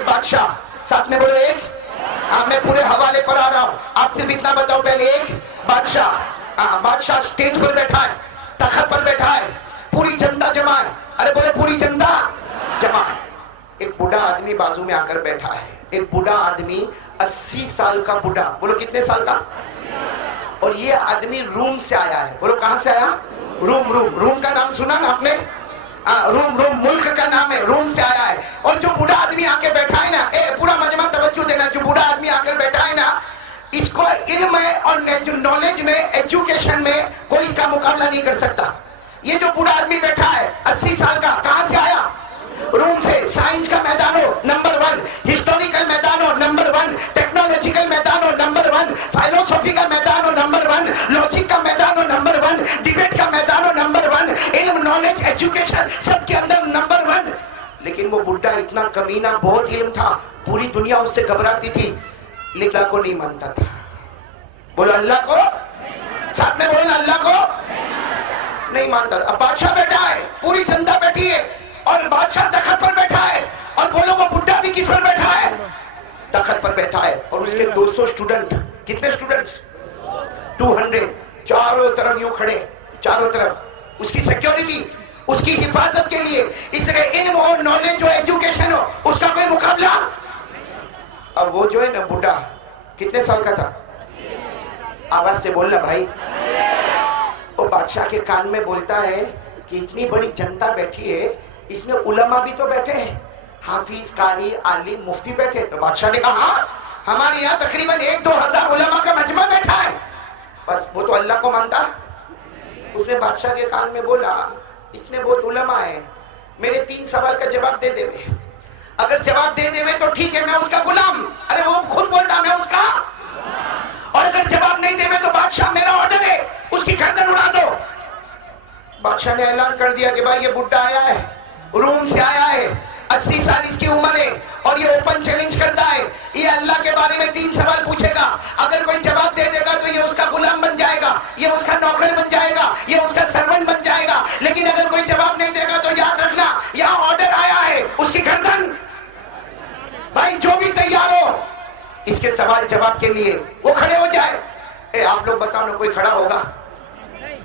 ایک بادشاہ، ساتھ میں بولو ایک. میں پورے حوالے پر آ رہا ہوں، آپ صرف اتنا بتاؤ پہلے. ایک بادشاہ، بادشاہ سٹیج پر بیٹھا ہے، تخت پر بیٹھا ہے، پوری جنتا جمع ہے. ارے بولے پوری جنتا جمع ہے. ایک بوڑھا آدمی بازو میں آ کر بیٹھا ہے. ایک بوڑھا آدمی 80 سال کا بوڑھا، بولو کتنے سال کا؟ اور یہ آدمی روم سے آیا ہے. بولو کہاں سے آیا؟ روم کا نام سنا نا آپ نے؟ روم ملک کا نام ہے. روم سے آیا ہے. اور جو بوڑھا آدمی آ کے بیٹھا ہے نا، پورا مجمع توجہ دینا، جو بوڑھا آدمی آ کر بیٹھا ہے نا، اس کو علم ہے اور نالج میں، ایجوکیشن میں کوئی اس کا مقابلہ نہیں کر سکتا. یہ جو بوڑھا آدمی بیٹھا ہے 80 سال کا، کہاں سے آیا؟ روم سے. سائنس کا میدان ہو نمبر 1، ہسٹوریکل میدان ہو نمبر 1، ٹیکنالوجیکل میدان ہو نمبر 1، فلسفی کا میدان ہو نمبر 1، لاجک کا میدان ہو نمبر 1، ڈیبیٹ کا میدان ہو نمبر 1، علم، نالج، ایجوکیشن سب کے اندر نمبر 1. لیکن وہ بڈھا اتنا کمینہ، بہت علم تھا، پوری دنیا اس سے گھبراتی تھی، لیکن اللہ کو نہیں مانتا تھا. بولو اللہ کو، ساتھ میں بولو اللہ کو نہیں مانتا. اب بادشاہ بیٹھا ہے، پوری جنتا بیٹھی ہے، اور بادشاہ تخت پر بیٹھا ہے، اور بولو وہ بڈھا بھی کس پر بیٹھا ہے؟ تخت پر بیٹھا ہے. اور اس کے 200 اسٹوڈنٹ. کتنے اسٹوڈنٹس؟ 200. چاروں طرف یوں کھڑے، چاروں طرف اس کی سیکیورٹی، اس کی حفاظت کے لیے. اس طرح علم ہو، نالج ہو، ایجوکیشن ہو، اس کا کوئی مقابلہ. اب وہ جو ہے نا بڈھا، کتنے سال کا تھا؟ آواز سے بولنا بھائی. وہ بادشاہ کے کان میں بولتا ہے کہ اتنی بڑی جنتا بیٹھی ہے، اس میں علماء بھی تو بیٹھے ہیں، حافظ، قاری، عالم، مفتی بیٹھے. تو بادشاہ نے کہا ہاں، ہمارے یہاں تقریباً 1-2 ہزار علماء کا مجمع بیٹھا ہے. بس وہ تو اللہ کو مانتا. اس نے بادشاہ کے کان میں بولا اتنے بہت علماء ہیں، میرے 3 سوال کا جواب دے دے. اگر جواب دے دے تو ٹھیک ہے، میں اس کا غلام. ارے وہ خود بولتا میں اس کا. اور اگر جواب نہیں دے تو بادشاہ میرا آرڈر ہے، اس کی گردن اڑا دو. بادشاہ نے اعلان کر دیا کہ بھائی یہ بڈھا آیا ہے، روم سے آیا ہے، 80 سال اس کی عمر ہے، اور یہ اوپن چیلنج کرتا ہے. یہ اللہ کے بارے میں 3 سوال پوچھے گا. اگر کوئی جواب دے دے گا تو یہ اس کا غلام بن جائے گا، یہ اس کا نوکر بن جائے گا، یہ اس کا سرونٹ بن جائے گا. لیکن اگر کوئی جواب نہیں دے گا تو یاد رکھنا، یہاں آرڈر آیا ہے، اس کی گردن. بھائی جو بھی تیار ہو اس کے سوال جواب کے لیے وہ کھڑے ہو جائے. آپ لوگ بتاؤ نا، کوئی کھڑا ہوگا؟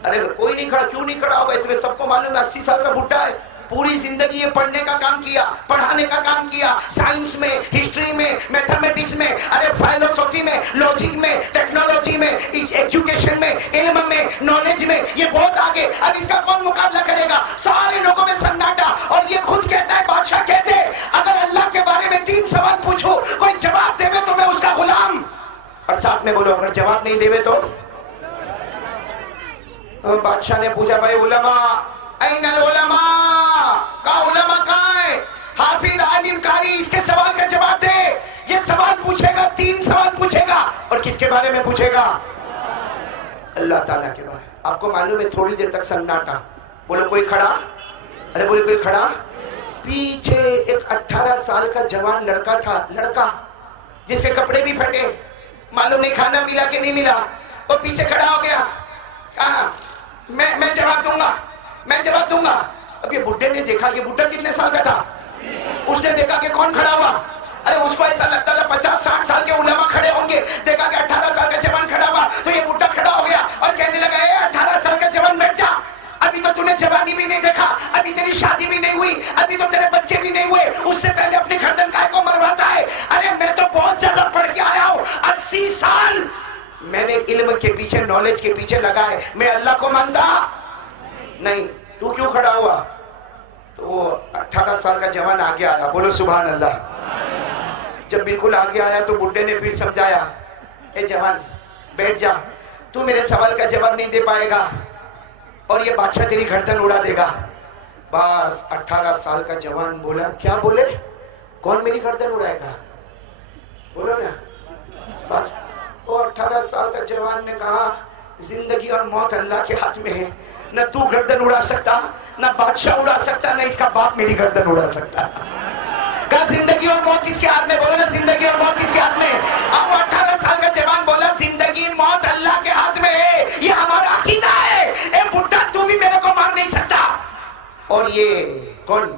ارے کوئی نہیں کھڑا. کیوں نہیں کھڑا ہوگا؟ اس میں سب کو معلوم ہے 80 سال کا بڈھا ہے، پوری زندگی یہ پڑھنے کا کام کیا، پڑھانے کا کام کیا، سائنس میں، ہسٹری میں، میتھمیٹکس میں، ارے فلسفی میں، لاجک میں، ٹیکنالوجی میں، ایجوکیشن میں، علم میں، نالج میں، یہ بہت آگے. اب اس کا کون مقابلہ کرے گا؟ سارے لوگوں میں سناٹا. اور یہ خود کہتا ہے، بادشاہ کہتے ہیں اگر اللہ کے بارے میں 3 سوال پوچھو، کوئی جواب دے تو میں اس کا غلام. اور ساتھ میں بولو اگر جواب نہیں دے تو. بادشاہ نے پوچھا بھائی علماء این العلماء، کا علماء کہاں ہے؟ حافظ، عالم، قاری، اس کے سوال کا جواب دے. یہ سوال پوچھے گا، 3 سوال پوچھے گا. اور کس کے بارے میں پوچھے گا؟ اللہ تعالیٰ کے بارے. آپ کو معلوم ہے تھوڑی دیر تک سناٹا. بولو کوئی کھڑا؟ ارے بولے کوئی کھڑا؟ پیچھے ایک 18 سال کا جوان لڑکا تھا، لڑکا جس کے کپڑے بھی پھٹے، معلوم نہیں کھانا ملا کہ نہیں ملا. وہ پیچھے کھڑا ہو گیا، کہا میں جواب دوں گا، میں جواب دوں گا. اب یہ بڈھے نے دیکھا، یہ بڈھا کتنے سال کا تھا؟ اس نے دیکھا کہ کون کھڑا ہوا. ارے اس کو ایسا لگتا تھا 50-60 سال کے علماء کھڑے ہوں گے. دیکھا کہ 18 سال کا جوان کھڑا ہوا تو یہ بڈھا کھڑا ہو گیا اور کہنے لگا 18 سال کا جوان بیٹھ جا. ابھی تو نے جوانی بھی نہیں دیکھا، ابھی تیری شادی بھی نہیں ہوئی، ابھی تو تیرے بچے بھی نہیں ہوئے، اس سے پہلے اپنی گردن کائے کو مرواتا ہے. ارے میں تو بہت زیادہ پڑھ کے آیا ہوں، 80 سال میں نے علم کے پیچھے، نالج کے پیچھے لگا ہے. میں اللہ کو مانتا نہیں. تو کیوں کھڑا ہوا؟ تو وہ 18 سال کا جوان آگے آیا. بولو سبحان اللہ. جب بالکل آگے آیا تو بڈھے نے پھر سمجھایا، اے جوان بیٹھ جا، تو میرے سوال کا جواب نہیں دے پائے گا اور یہ بادشاہ تیری گردن اڑا دے گا. بس 18 سال کا جوان بولا، کیا بولے؟ کون میری گردن اڑائے گا؟ بولو نا. بس وہ 18 سال کا جوان نے کہا زندگی اور موت اللہ کے ہاتھ میں ہے، نہ تو گردن اڑا سکتا، نہ بادشاہ اڑا سکتا، نہ اس کا باپ میری گردن اڑا سکتا. کہا زندگی اور موت کس کے ہاتھ میں؟ بولو نا زندگی اور موت کس کے ہاتھ میں؟ اب وہ 18 سال کا جوان بولا زندگی موت اللہ کے ہاتھ میں ہے، یہ ہمارا عقیدہ ہے. اے بڈھا تو بھی میرے کو مار نہیں سکتا. اور یہ کون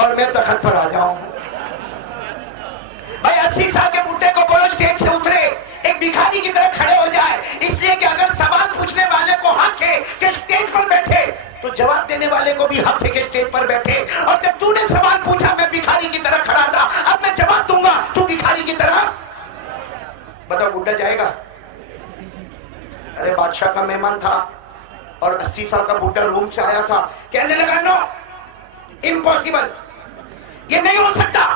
اور میں تخت پر آ جاؤں. بھائی 80 سال کے بڈھے کو بولو اسٹیج سے اترے، ایک بھکاری کی طرح کھڑے ہو جائے، اس لیے کہ اگر سوال پوچھنے والے کو حق ہے کہ اسٹیج پر بیٹھے تو جواب دینے والے کو بھی حق ہے کہ اسٹیج پر بیٹھے. اور جب تو نے سوال پوچھا میں بھکاری کی طرح کھڑا تھا، اب میں جواب دوں گا، تو بھکاری کی طرح. بتاؤ بڈھا جائے گا؟ ارے بادشاہ کا مہمان تھا اور 80 سال کا بڈھا روم سے آیا تھا، کہنے لگا نو امپاسبل، یہ نہیں ہو سکتا.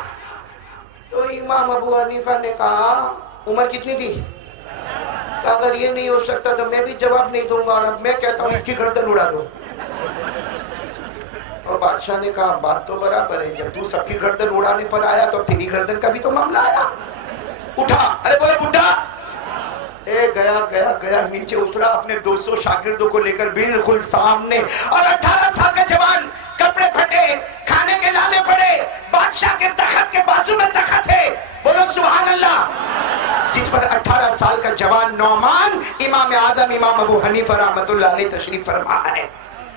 تو امام ابو حنیفہ نے کہا عمر کتنی تھی؟ کہ اگر یہ نہیں ہو سکتا تو میں بھی جواب نہیں دوں گا، اور اب میں کہتا ہوں اس کی گردن اڑا دو. اور بادشاہ نے کہا بات تو برابر ہے، جب تو سب کی گردن اڑانے پر آیا تو تیری گردن کا بھی تو معاملہ آیا. اٹھا، ارے بولے بڈھا گیا نیچے اترا اپنے 200 شاگردوں کو لے کر بالکل سامنے، اور 18 سال کا جوان، کپڑے پھٹے، کھانے کے لالے پڑے، بادشاہ کے تخت کے بازو میں تخت ہے. بولو سبحان اللہ. جس پر 18 سال کا جوان نعمان امام اعظم امام ابو حنیفہ رحمۃ اللہ علیہ تشریف فرما ہے.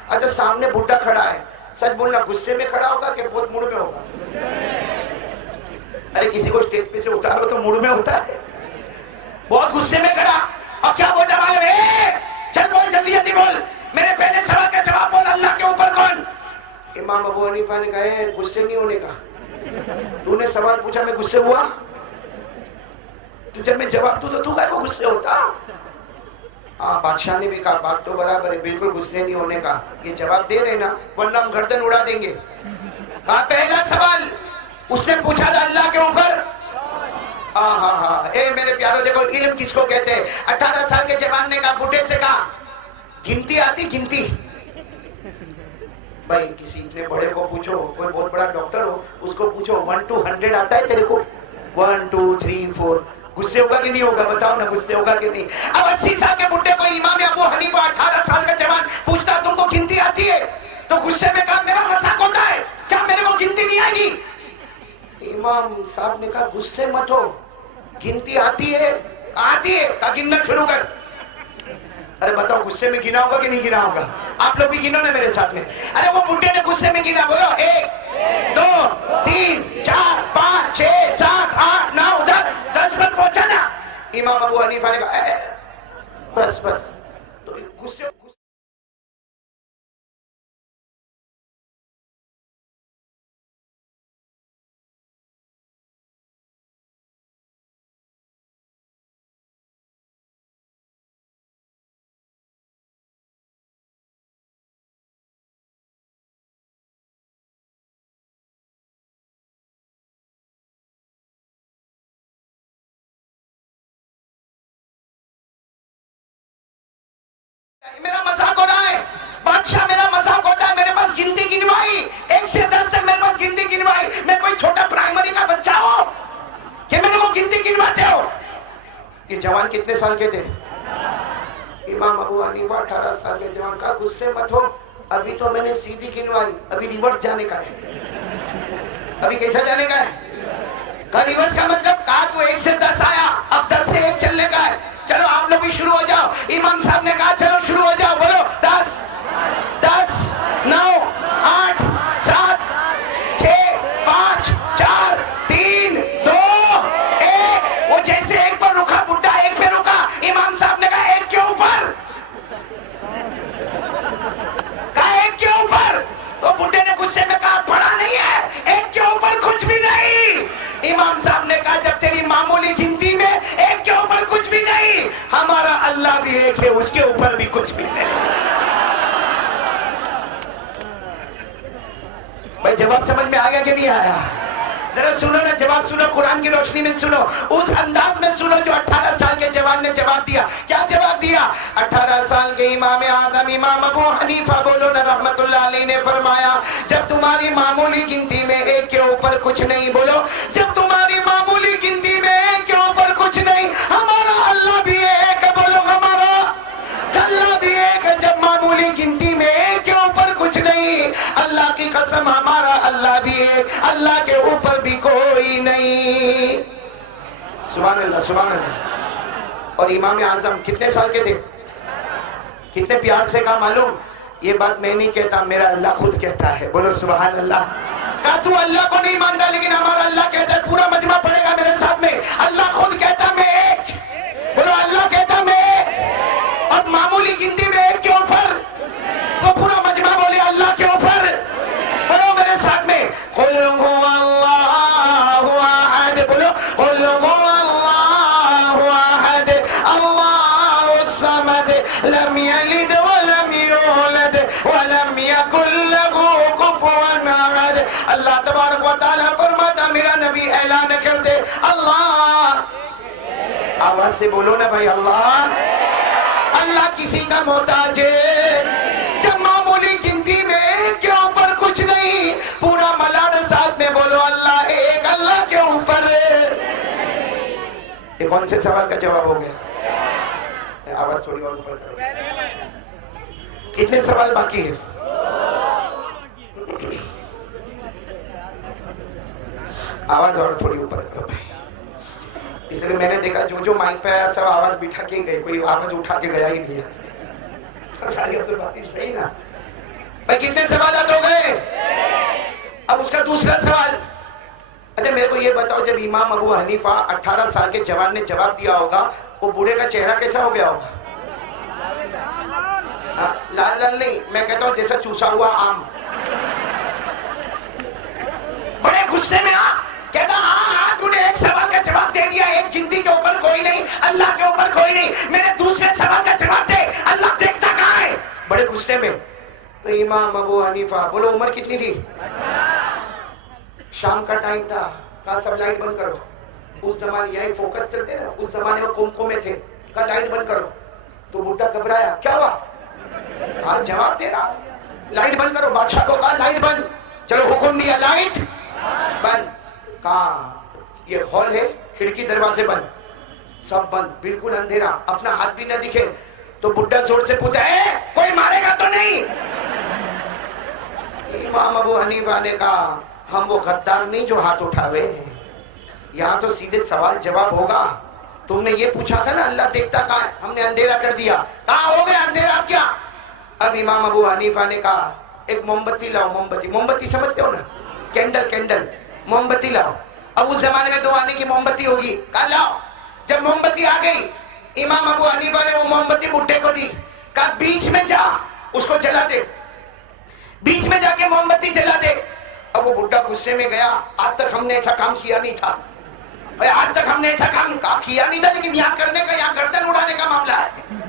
اچھا سامنے بڈھا کھڑا ہے، سچ بولنا غصے میں کھڑا ہوگا کہ بہت موڈ میں ہوگا؟ ارے کسی کو اسٹیج پہ سے اتارو تو موڈ میں ہوتا ہے. بہت غصے میں کھڑا، اور کیا بولتا معلوم ہے؟ چل بول، جلدی جلدی بول، میرے پہلے سوال کا جواب بول، اللہ کے اوپر کون؟ امام ابو حنیفہ نے کہا غصے نہیں ہونے کا. تو نے سوال پوچھا میں غصے ہوا؟ تو جب میں جواب دوں تو کیا کو غصے ہوتا؟ ہاں بادشاہ نے بھی کہا بات تو برابر ہے، بالکل غصے نہیں ہونے کا، یہ جواب دے رہے نا ورنہ ہم گردن اڑا دیں گے. کہا پہلا سوال اس نے پوچھا تھا اللہ کے اوپر. ہاں اے میرے پیارو دیکھو علم کس کو کہتے ہیں. 18 سال کے جوان نے کہا، بڈھے سے کہا گنتی آتی؟ گنتی بھائی کسی اتنے بڑے کو پوچھو، کوئی بہت بڑا ڈاکٹر ہو اس کو پوچھو 1 to 100 آتا ہے تیرے کو؟ 1 2 3 4 غصے ہوگا کہ نہیں ہوگا؟ بتاؤ نا غصے ہوگا کہ نہیں؟ اب 80 سال کے بڈھے کو امام ابو حنیفہ 18 سال کا جوان پوچھتا تم کو گنتی آتی ہے؟ تو غصے میں کہا میرا مذاق ہوتا ہے کیا، میرے کو گنتی نہیں آئے گی؟ امام صاحب نے کہا غصے مت ہو، گنتی آتی ہے؟ آتی ہے. کہا گننا شروع کر. ارے بتاؤ غصے میں گنا ہوگا کہ نہیں گنا ہوگا؟ آپ لوگ بھی گنو نا میرے ساتھ میں. ارے وہ بڈھے نے غصے میں گنا، بولو 1 2 3 4 5 6 7 8 9 10 پر پہنچا نا. امام ابو حنیفہ نے کہا بس تو غصے میرا مذاق ہو رہا ہے. بادشاہ میرا مذاق ہوتا ہے، میرے پاس گنتی گنوائی 1 سے 10 تک، میرے پاس گنتی گنوائی. میں کوئی چھوٹا پرائمری کا بچہ ہو کہ میرے کو گنتی گنواتے ہو؟ یہ جوان کتنے سال کے تھے؟ امام ابو حنیفہ 18 سال کے جوان. کا غصے مت ہو، ابھی تو میں نے سیدھی گنوائی، ابھی ریورس جانے کا ہے. ابھی کیسا جانے کا ہے؟ کا ریورس کا مطلب کہا تو 1 سے 10 آیا، اب 10 سے 1 چلنے کا ہے. چلو آپ لوگ بھی شروع ہو جاؤ. امام صاحب نے کہا چلو شروع ہو جاؤ، بولو 10 9 8 7 6 5 4 3 2 1. وہ جیسے 1 پر رکا بڈھا 1 پہ رکا. امام صاحب نے کہا 1 کے اوپر، کہا 1 کے اوپر. تو بڈھے نے غصے میں کہا پڑھا نہیں ہے، 1 کے اوپر کچھ بھی نہیں. امام صاحب نے کہا جب تیری معمولی گنتی میں 1 کے اوپر کچھ بھی نہیں، ہمارا اللہ بھی 1 ہے، اس کے اوپر بھی کچھ بھی نہیں. بھائی جواب سمجھ میں آ گیا کہ نہیں آیا؟ ذرا سنو نا، جواب سنو، قرآن کی روشنی میں سنو، اس انداز میں سنو جو 18 سال کے جوان نے جواب دیا. کیا جواب دیا؟ 18 سال کے امام اعظم امام ابو حنیفہ بولو نا رحمت اللہ علیہ نے فرمایا جب تمہاری معمولی گنتی میں 1 کے اوپر کچھ نہیں، بولو جب تمہاری معمولی گنتی میں 1 کے اوپر کچھ نہیں، ہمارا اللہ بھی 1 ہے. بولو ہمارا اللہ بھی 1 ہے. جب معمولی گنتی میں 1 کے اوپر کچھ نہیں، اللہ کی قسم ہمارا اللہ بھی 1، اللہ کے اوپر بھی کوئی نہیں. سبحان اللہ سبحان اللہ. اور امام اعظم کتنے سال کے تھے؟ کتنے پیار سے کہا معلوم؟ یہ بات میں نہیں کہتا، میرا اللہ خود کہتا ہے. بولو سبحان اللہ. کہا تو اللہ کو نہیں مانتا لیکن ہمارا اللہ کہتا ہے, پورا مجمع پڑھے گا میرے ساتھ میں, اللہ خود کہتا میں ایک, بولو اللہ کہتا میں ایک, اور معمولی گنتی میں ایک کے اوپر, تو پورا مجمع بولے اللہ کے اوپر, بولو میرے ساتھ میں قل هو اللہ احد, بولو قل هو اللہ احد اللہ الصمد لم یلد ولم یولد ولم یکن له کفوا احد. اللہ تبارک و تعالیٰ فرماتا میرا نبی اعلان کر دے اللہ, آواز سے بولو نا بھائی, اللہ, اللہ کسی کا محتاج ہے. جب معمولی گنتی میں ایک کے اوپر کچھ نہیں, پورا ملاد ساتھ میں بولو اللہ ایک, اللہ کے اوپر. یہ کون سے سوال کا جواب ہو گیا؟ آواز تھوڑی اور اوپر کرو. کتنے سوال باقی ہیں؟ آواز اور تھوڑی اوپر کرو بھائی. اس لیے میں نے دیکھا جو مائک پہ آیا سب آواز بٹھا کے گئے, کوئی آواز اٹھا کے گیا ہی نہیں ہے. صحیح نا بھائی؟ کتنے سوالات ہو گئے؟ اب اس کا دوسرا سوال, اچھا میرے کو یہ بتاؤ, جب امام ابو حنیفہ 18 سال کے جوان نے جواب دیا ہوگا, وہ بوڑھے کا چہرہ کیسا ہو گیا ہوگا؟ لال لال نہیں, میں کہتا ہوں جیسا چوسا ہوا آم. بڑے غصے میں کہتا ہاں تو نے ایک سوال کا جواب دے دیا, ایک گنتی کے اوپر کوئی نہیں, اللہ کے اوپر کوئی نہیں, میرے دوسرے سوال کا جواب دے, اللہ دیکھتا کہاں ہے؟ بڑے غصے میں. تو امام ابو حنیفہ, بولو عمر کتنی تھی؟ شام کا ٹائم تھا, کہا سب لائٹ بند کرو. اس زمانے یہی فوکس چلتے نا, اس زمانے میں کومکو میں تھے, کہا لائٹ بند کرو. تو بڈھا گھبرایا, کیا ہوا؟ آج جواب دے رہا, لائٹ بند کرو. بادشاہ کو کہا لائٹ بند, چلو حکم دیا لائٹ بند. کہا یہ ہال ہے, کھڑکی دروازے بند, سب بند, بالکل اندھیرا, اپنا ہاتھ بھی نہ دکھے. تو بڈھا زور سے پوچھا ہے کوئی مارے گا تو نہیں؟ امام ابو حنیفہ نے کہا ہم وہ غدار نہیں جو ہاتھ اٹھاوے, یہاں تو سیدھے سوال جواب ہوگا. تم نے یہ پوچھا تھا نا اللہ دیکھتا کہاں ہے, ہم نے اندھیرا کر دیا, کہاں ہو گیا اندھیرا کیا؟ اب امام ابو حنیفہ نے کہا ایک موم بتی لاؤ. موم بتی سمجھتے ہو نا, کینڈل, موم بتی لاؤ. اب اس زمانے میں 2 آنے کی موم بتی ہوگی, کہا لاؤ. جب موم بتی آ گئی, امام ابو حنیفہ نے وہ موم بتی بڈھے کو دی, کہا بیچ میں جا اس کو جلا دے, بیچ میں جا کے موم بتی جلا دے. اب وہ بڈھا غصے میں گیا, آج تک ہم نے ایسا کام کیا نہیں تھا, آج تک ہم نے ایسا کام کیا نہیں تھا, لیکن یہاں کرنے کا, یہاں گردن اڑانے کا معاملہ ہے.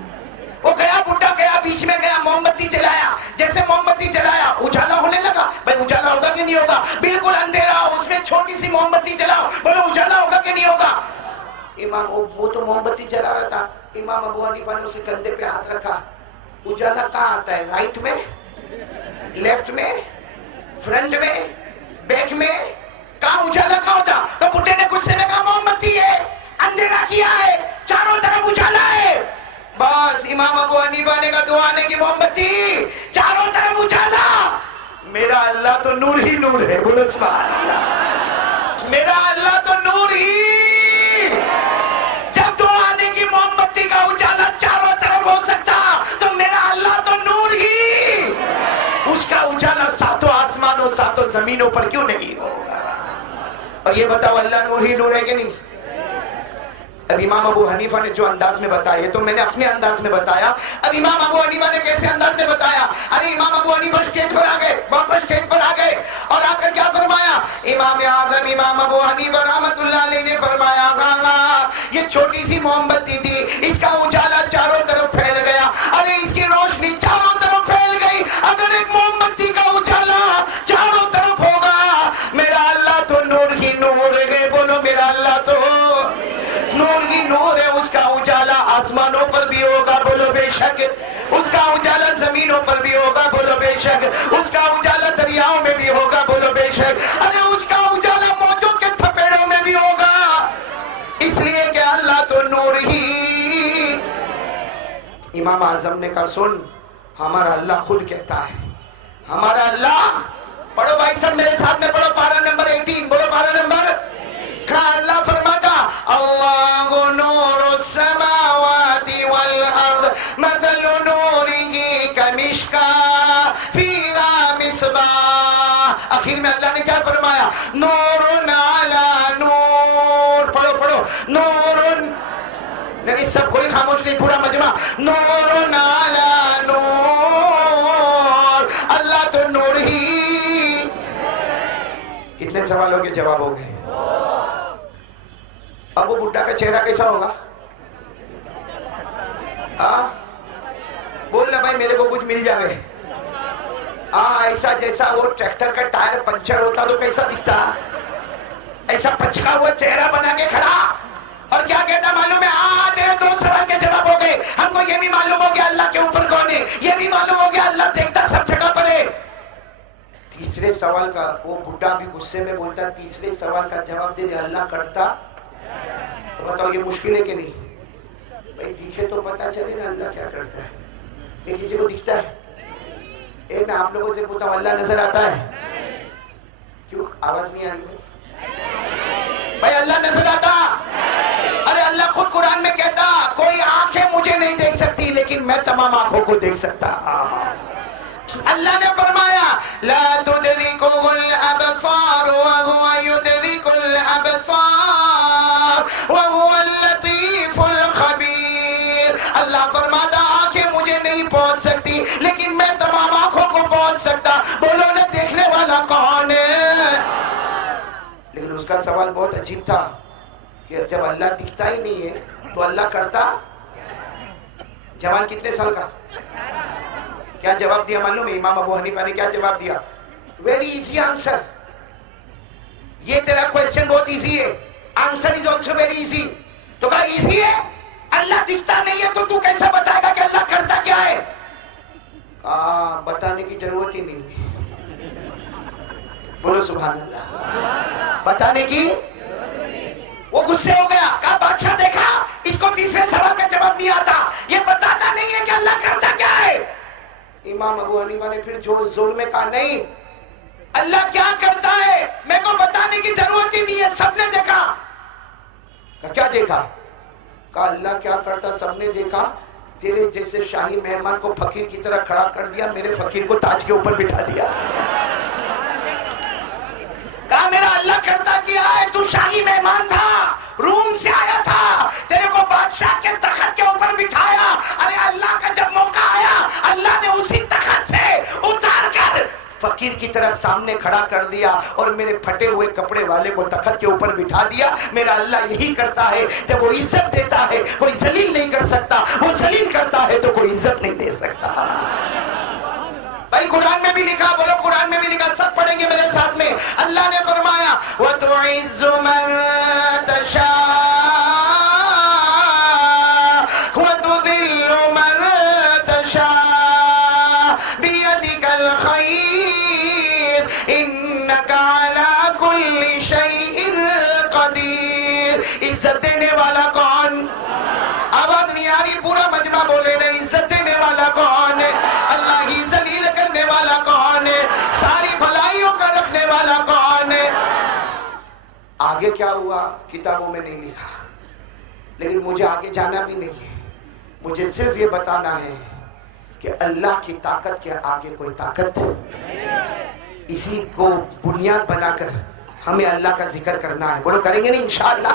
وہ گیا, بڈھا گیا, بیچ میں گیا, موم بتی جلایا. جیسے موم بتی جلایا اجالا ہونے لگا. بھائی اجالا ہوگا کہ نہیں ہوگا؟ بالکل اندھیرا, اس میں چھوٹی سی موم بتی جلاؤ, بولو اجالا ہوگا کہ نہیں ہوگا؟ امام وہ تو موم بتی جلا رہا تھا, امام ابو حنیفہ نے اسے کندھے پہ ہاتھ رکھا. اجالا کہاں آتا ہے؟ رائٹ میں, لیفٹ میں, فرنٹ میں, بیک میں, کہاں اجالا کہاں ہوتا؟ تو بڈھے نے غصے میں کہا موم بتی ہے, اندھیرا کیا ہے, چاروں طرف اجالا ہے. بس امام ابو حنیفہ نے کہا 2 آنے کی موم بتی, چاروں طرف اجالا. میرا اللہ تو نور ہی نور ہے, بولو سبحان اللہ. میرا اللہ تو نور ہی, جب 2 آنے کی موم بتی کا اجالا چاروں طرف ہو سکتا تو میرا اللہ تو نور ہی, اس کا اجالا 7 آسمانوں 7 زمینوں پر کیوں نہیں ہوگا؟ اور یہ بتاؤ اللہ نور ہی نور ہے کہ نہیں؟ اب امام ابو حنیفہ نے جو انداز میں بتایا, تو میں نے اپنے انداز میں بتایا. اب امام ابو حنیفہ نے کیسے انداز میں بتایا؟ ارے امام ابو حنیفہ سٹیج پر آ گئے, واپس سٹیج پر آ گئے, اور آ کر کیا فرمایا؟ امام اعظم امام ابو حنیفہ رحمت اللہ علیہ نے فرمایا یہ چھوٹی سی موم بتی تھی, اس کا اجالا چاروں طرف پھیل گیا. ارے اس کی روشنی چاروں طرف پھیل گئی. اگر ایک موم بتی کا اجالا چاروں طرف ہوگا, میرا اللہ تو نور ہی نور ہے. بولو میرا اللہ تو نور ہی نور ہے, اس کا اجالا آسمانوں پر بھی ہوگا, بولو بے شک. اس کا اجالا زمینوں پر بھی ہوگا, بولو بے شک. اس کا اجالا دریاؤں میں بھی ہوگا, بولو بے شک. ارے اس کا اجالا موجوں کے تھپیڑوں میں بھی ہوگا, اس لیے کہ اللہ تو نور ہی. امام اعظم نے کہا سن, ہمارا اللہ خود کہتا ہے, ہمارا اللہ, پڑھو بھائی سب میرے ساتھ میں پڑھو, پارہ نمبر 18, بولو پارہ نمبر. اللہ فرماتا اللہ نور السماوات والارض مثل نورہ کمشکاۃ فیہا مصباح. آخر میں اللہ نے نے کیا فرمایا؟ نور علی نور. پڑھو پڑھو, نور. نہیں سب کوئی خاموش نہیں, پورا مجمع. نور علی نور, اللہ تو نور ہی. کتنے سوالوں کے جواب ہو گئے؟ اب وہ بڈھا کا چہرہ کیسا ہوگا؟ بولنا بھائی میرے کو کچھ مل جاوے. ایسا جیسا وہ ٹریکٹر کا ٹائر پنچر ہوتا تو کیسا دکھتا؟ ایسا پچکا ہوا چہرہ بنا کے کھڑا, اور کیا کہتا معلوم ہے؟ تیرے 2 سوال کے جواب ہو گئے. ہم کو یہ بھی معلوم ہو گیا اللہ کے اوپر کون ہے, یہ بھی معلوم ہو گیا اللہ دیکھتا سب جگہ پر ہے. تیسرے سوال کا وہ بڈھا بھی غصے میں بولتا, تیسرے سوال کا جواب دے دے, اللہ کرتا. بتاؤ یہ مشکل ہے کہ نہیں؟ بھائی دیکھے تو پتا چلے نا اللہ کیا کرتا ہے. یہ کسی کو دکھتا ہے؟ ایک میں آپ لوگوں سے پوچھتا ہوں, اللہ نظر آتا ہے؟ کیوں آواز نہیں آ رہی بھائی؟ اللہ نظر آتا؟ ارے اللہ خود قرآن میں کہتا کوئی آنکھیں مجھے نہیں دیکھ سکتی لیکن میں تمام آنکھوں کو دیکھ سکتا. اللہ نے فرمایا لا تدركه الابصار وهو يدرك الابصار وهو اللطيف الخبير. اللہ فرماتا آنکھیں مجھے نہیں پہنچ سکتی لیکن میں تمام آنکھوں کو پہنچ سکتا. بولو نا دیکھنے والا کون ہے؟ لیکن اس کا سوال بہت عجیب تھا کہ جب اللہ دکھتا ہی نہیں ہے تو اللہ کرتا. جوان کتنے سال کا کیا جواب دیا معلوم ہے؟ امام ابو حنیفہ نے کیا جواب دیا؟ Very easy answer. یہ تیرا کوئسچن بہت ایزی ہے, answer is also very easy. تو کہا ایزی ہے, اللہ دکھتا نہیں ہے تو تو کیسا بتائے گا کہ اللہ کرتا کیا ہے؟ کہا بتانے کی ضرورت ہی نہیں ہے. بولو سبحان اللہ. بتانے کی وہ غصے ہو گیا, کہا بادشاہ دیکھا اس کو تیسرے سوال کا جواب نہیں آتا, یہ بتاتا نہیں ہے کہ اللہ کرتا کیا ہے. امام ابو حنیفہ نے پھر زور میں کہا نہیں, اللہ کیا کرتا ہے میرے کو بتانے کی ضرورت ہی نہیں ہے, سب نے دیکھا. کہا کیا دیکھا؟ کہا اللہ کیا کرتا سب نے دیکھا, تیرے جیسے شاہی مہمان کو فقیر کی طرح کھڑا کر دیا, میرے فقیر کو تاج کے اوپر بٹھا دیا. کہا میرا اللہ کرتا کیا ہے, تو شاہی مہمان تھا, روم سے آیا تھا, تیرے کو بادشاہ کے تخت کے اوپر بٹھایا. ارے اللہ کا جب موقع آیا اللہ نے اسی تخت سے اتار کر فقیر کی طرح سامنے کھڑا کر دیا اور میرے پھٹے ہوئے کپڑے والے کو تخت کے اوپر بٹھا دیا. میرا اللہ یہی کرتا ہے, جب وہ عزت دیتا ہے کوئی ذلیل نہیں کر سکتا, وہ ذلیل کرتا ہے تو کوئی عزت نہیں دے سکتا. بھائی قرآن میں بھی لکھا, بولو قرآن میں بھی لکھا, سب پڑھیں گے میرے ساتھ میں. اللہ نے فرمایا وَتُعِزُّ مَن تَشَاءُ وَتُذِلُّ مَن تَشَاءُ بِيَدِكَ الْخَيْرُ إِنَّكَ عَلَى كُلِّ شَيْءٍ قَدِيرٌ. عزت دینے والا کون؟ آواز نہیں آ رہی, پورا مجمع بولے نا, عزت دینے والا کون ہے؟ اللہ ہی. ذلیل کرنے والا کون ہے؟ ساری بھلائیوں کا رکھنے والا کون ہے؟ آگے کیا ہوا کتابوں میں نہیں لکھا, لیکن مجھے آگے جانا بھی نہیں ہے. مجھے صرف یہ بتانا ہے کہ اللہ کی طاقت کے آگے کوئی طاقت اسی کو بنیاد بنا کر ہمیں اللہ کا ذکر کرنا ہے. بولو کریں گے نہیں انشاءاللہ؟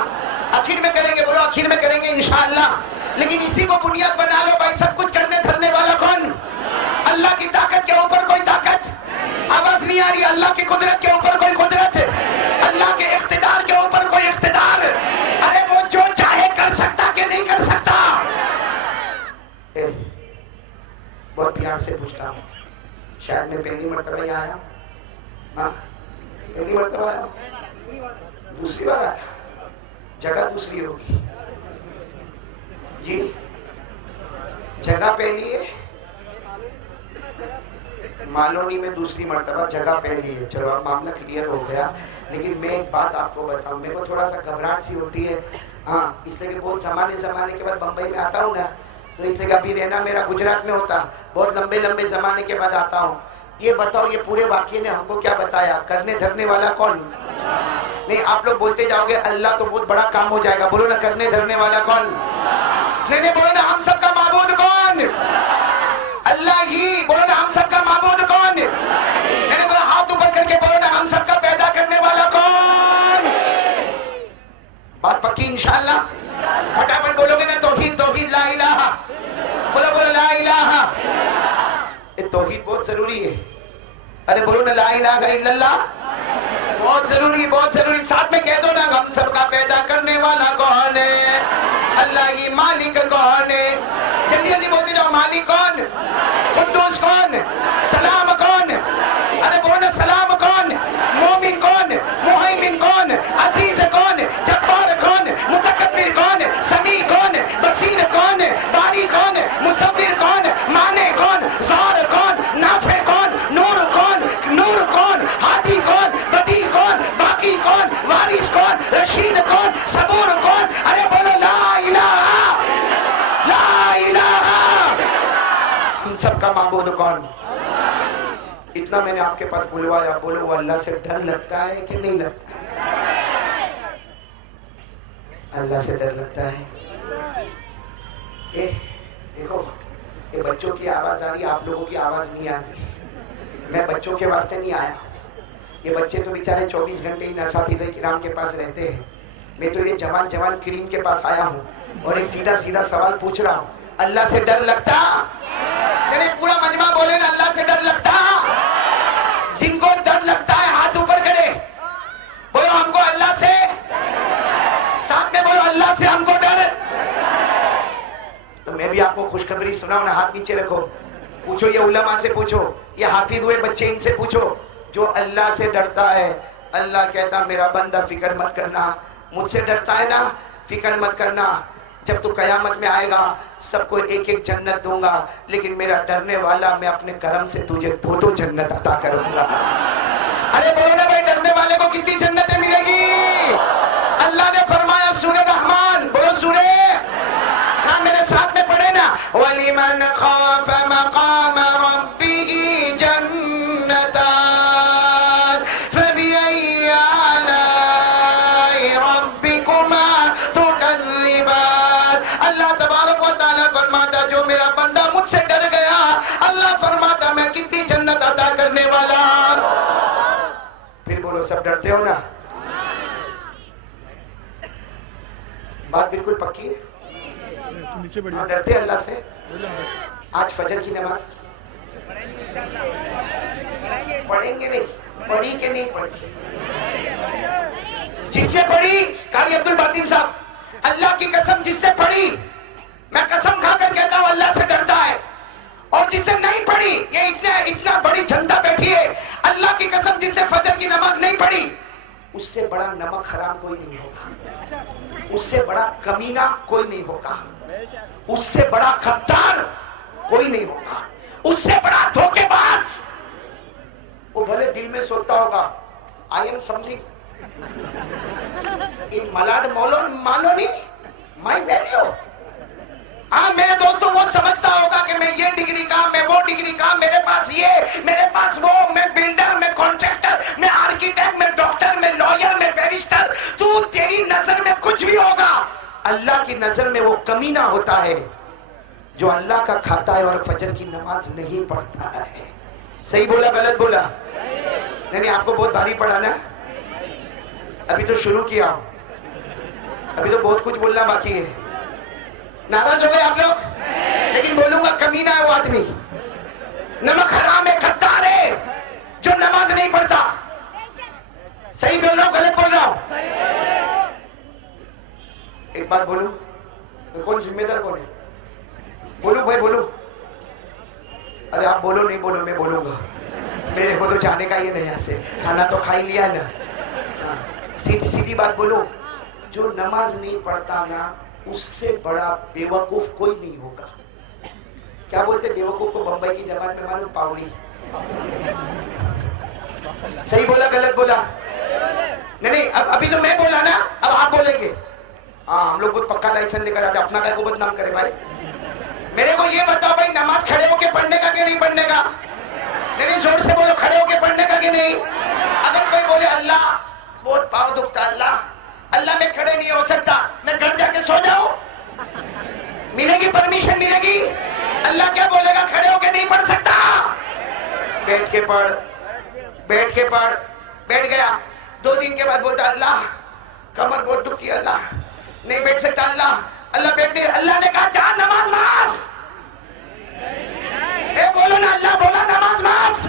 آخر میں کریں گے, بولو آخر میں کریں گے انشاءاللہ. لیکن اسی کو بنیاد بنا لو بھائی. سب کچھ کرنے دھرنے والا کون؟ اللہ کی طاقت کے اوپر کوئی طاقت. آواز نہیں آ رہی. اللہ کی قدرت کے اوپر کوئی قدرت, اللہ کے اقتدار کے اوپر کوئی اقتدار. ارے وہ جو چاہے کر سکتا کہ نہیں کر سکتا. بہت پیار سے پوچھتا ہوں, شاید میں پہلی مرتبہ یہاں آیا, ہاں پہلی مرتبہ آیا, دوسری بار آیا, جگہ دوسری ہوگی جی, جگہ پہلی ہے, مالونی میں دوسری مرتبہ, جگہ پہلی ہے. چلو اب معاملہ کلیئر ہو گیا. لیکن میں ایک بات آپ کو بتاؤں, میرے کو تھوڑا سا گھبراہٹ سی ہوتی ہے, ہاں اس لیے کہ بہت زمانے کے بعد بمبئی میں آتا ہوں نا, تو اس لیے کہ ابھی رہنا میرا گجرات میں ہوتا, بہت لمبے زمانے کے بعد آتا ہوں. یہ بتاؤ یہ پورے واقعے نے ہم کو کیا بتایا؟ کرنے دھرنے والا کون؟ نہیں آپ لوگ بولتے جاؤ گے اللہ تو بہت بڑا کام ہو جائے گا. بولو نا کرنے دھرنے والا کون؟ نہیں بولو نا ہم سب کا معبود کون؟ اللہ ہی. بولو نا ہم سب کا معبود کون؟ میں نے بولا ہاتھ اوپر کر کے بولو نا ہم سب کا پیدا بات پکی انشاءاللہ؟ پھٹافٹ بولو گے نا توحید توحید لا الہ، بولو بولو لا الہ. یہ توحید بہت ضروری ہے. ارے بولو نا لا الہ الا اللہ، بہت ضروری بہت ضروری. ساتھ میں کہہ دو نا ہم سب کا پیدا کرنے والا کون ہے؟ اللہ. یہ مالک کون ہے؟ جلدی جلدی بولتے جاؤ. مالک کون؟ قدوس کون؟ سلام کون؟ ارے بولو نا سلام کون؟ مومن کون؟ مہیمن کون؟ عزیز کون؟ جبار کون؟ متکبر کون؟ سمیع کون؟ بصیر کون؟ باری کون؟ مصور کون؟ مانے کون؟ زار کون؟ نافع کون؟ نور کون؟ نور کون؟ ہادی کون؟ بدی کون؟ باقی کون؟ وارث کون؟ رشید کون؟ صبور کون؟ ارے بولو لا الہ لا الہ. ہم سب کا معبود کون؟ اتنا میں نے آپ کے پاس بلوایا. بولو وہ اللہ سے ڈر لگتا ہے کہ نہیں لگتا؟ اللہ سے ڈر لگتا ہے. دیکھو یہ بچوں کی آواز آ رہی ہے، آپ لوگوں کی آواز نہیں آ رہی. میں بچوں کے واسطے نہیں آیا. یہ بچے تو بیچارے 24 گھنٹے ان اساتذہ کرام کے پاس رہتے ہیں. میں تو یہ جوان جوان کریم کے پاس آیا ہوں اور ایک سیدھا سیدھا سوال پوچھ رہا ہوں. اللہ سے ڈر لگتا؟ یعنی پورا مجمع بولے نا اللہ سے ڈر لگتا. جن کو ڈر لگتا ہے ہاتھ اوپر کرے. بولو ہم کو اللہ سے، ساتھ میں بولو اللہ سے ہم کو ڈر. تو میں بھی آپ کو خوشخبری سناؤں نا. ہاتھ نیچے رکھو. پوچھو یہ علماء سے پوچھو، یہ حافظ ہوئے بچے ان سے پوچھو. جو اللہ سے ڈرتا ہے اللہ کہتا میرا بندہ فکر مت کرنا. مجھ سے ڈرتا ہے نا، فکر مت کرنا. جب تو قیامت میں آئے گا سب کو ایک ایک جنت دوں گا، لیکن میرا ڈرنے والا میں اپنے کرم سے تجھے 2 جنت عطا کروں گا. ارے بولو نا بھائی ڈرنے والے کو کتنی جنتیں ملے گی؟ اللہ نے فرمایا سورہ رحمان، بولو سورہ، ہاں میرے ساتھ میں پڑھے نا. وَلِمَنْ خَافَ مَقَامَ رَبِّهِ جَنَّتَانِ فَبِأَيِّ آلَاءِ رَبِّكُمَا تُكَذِّبَانِ. اللہ تبارک و تعالیٰ فرماتا جو میرا بندہ مجھ سے ڈر گیا، اللہ فرماتا میں کتنی جنت عطا کرنے والا. پھر بولو سب ڈرتے ہو نا؟ بات بالکل پکی ہے. ہاں ڈرتے اللہ سے. آج فجر کی نماز پڑھیں گے نہیں؟ پڑھی کہ نہیں پڑھی؟ جس نے پڑھی قاری عبد الباطن صاحب، اللہ کی قسم جس نے پڑھی میں قسم کھا کر کہتا ہوں اللہ سے ڈرتا ہے. اور جس نے نہیں پڑھی، یہ اتنا بڑی جنتا بیٹھی ہے، اللہ کی قسم جس نے فجر کی نماز نہیں پڑھی اس سے بڑا نمک حرام کوئی نہیں ہوگا، اس سے بڑا کمینہ کوئی نہیں ہوگا، اس سے بڑا غدار کوئی نہیں ہوگا، اس سے بڑا دھوکے باز. وہ بھلے دل میں سوچتا ہوگا I am something in Malad Maloni my value. ہاں میرے دوستوں وہ سمجھتا ہوگا کہ میں یہ ڈگری کا، میں وہ ڈگری کا، میرے پاس یہ، میرے پاس وہ، میں بلڈر، میں کانٹریکٹر، میں آرکیٹیکٹ، میں ڈاکٹر، میں لائر، میں بیرسٹر. تو تیری نظر میں کچھ بھی ہوگا، اللہ کی نظر میں وہ کمینہ ہوتا ہے جو اللہ کا کھاتا ہے اور فجر کی نماز نہیں پڑھتا ہے. صحیح بولا غلط بولا؟ نہیں آپ کو بہت بھاری پڑا نا. ابھی تو شروع کیا، ابھی تو بہت کچھ بولنا باقی ہے. ناراض ہو گئے آپ لوگ؟ لیکن بولوں گا کمینہ ہے وہ آدمی، نمک حرام ہے، غدار ہے جو نماز نہیں پڑھتا. صحیح بول رہا ہوں غلط بول رہا ہوں؟ ایک بات بولوں، کون ذمہ دار کون ہے؟ بولو بھائی بولو. ارے آپ بولو نہیں بولو میں بولوں گا. میرے کو تو جانے کا یہ نہیں سے، کھانا تو کھا ہی لیا نا. سیدھی سیدھی بات بولو، جو نماز نہیں پڑھتا نا اس سے بڑا بیوقوف کوئی نہیں ہوگا. کیا بولتے بیوقوف کو بمبئی کی زبان میں معلوم؟ پاوڑی. صحیح بولا غلط بولا؟ نہیں ابھی تو میں بولا نا، اب آپ بولیں گے. ہاں ہم لوگ بہت پکا لائسنس لے کر آتے، اپنا کا کو بدنام کرے. بھائی میرے کو یہ بتاؤ بھائی نماز کھڑے ہو کے پڑھنے کا کہ نہیں پڑھنے کا؟ نہیں زور سے بولو، کھڑے ہو کے پڑھنے کا کہ نہیں؟ اگر کوئی بولے اللہ بہت پاؤں دکھتا، اللہ میں کھڑے نہیں ہو سکتا، میں گھر جا کے سو جاؤں، ملے گی پرمیشن ملے گی؟ اللہ کیا بولے گا کھڑے ہو کے نہیں پڑھ سکتا؟ بیٹھ کے پڑھ، بیٹھ کے پڑھ. بیٹھ گیا، 2 دن کے بعد بولتا اللہ کمر بہت دکھتی ہے، اللہ نہیں بیٹھ سکتا، اللہ بیٹھنے، اللہ نے کہا جا نماز معاف، اے بولو نا، اللہ بولا نماز معاف.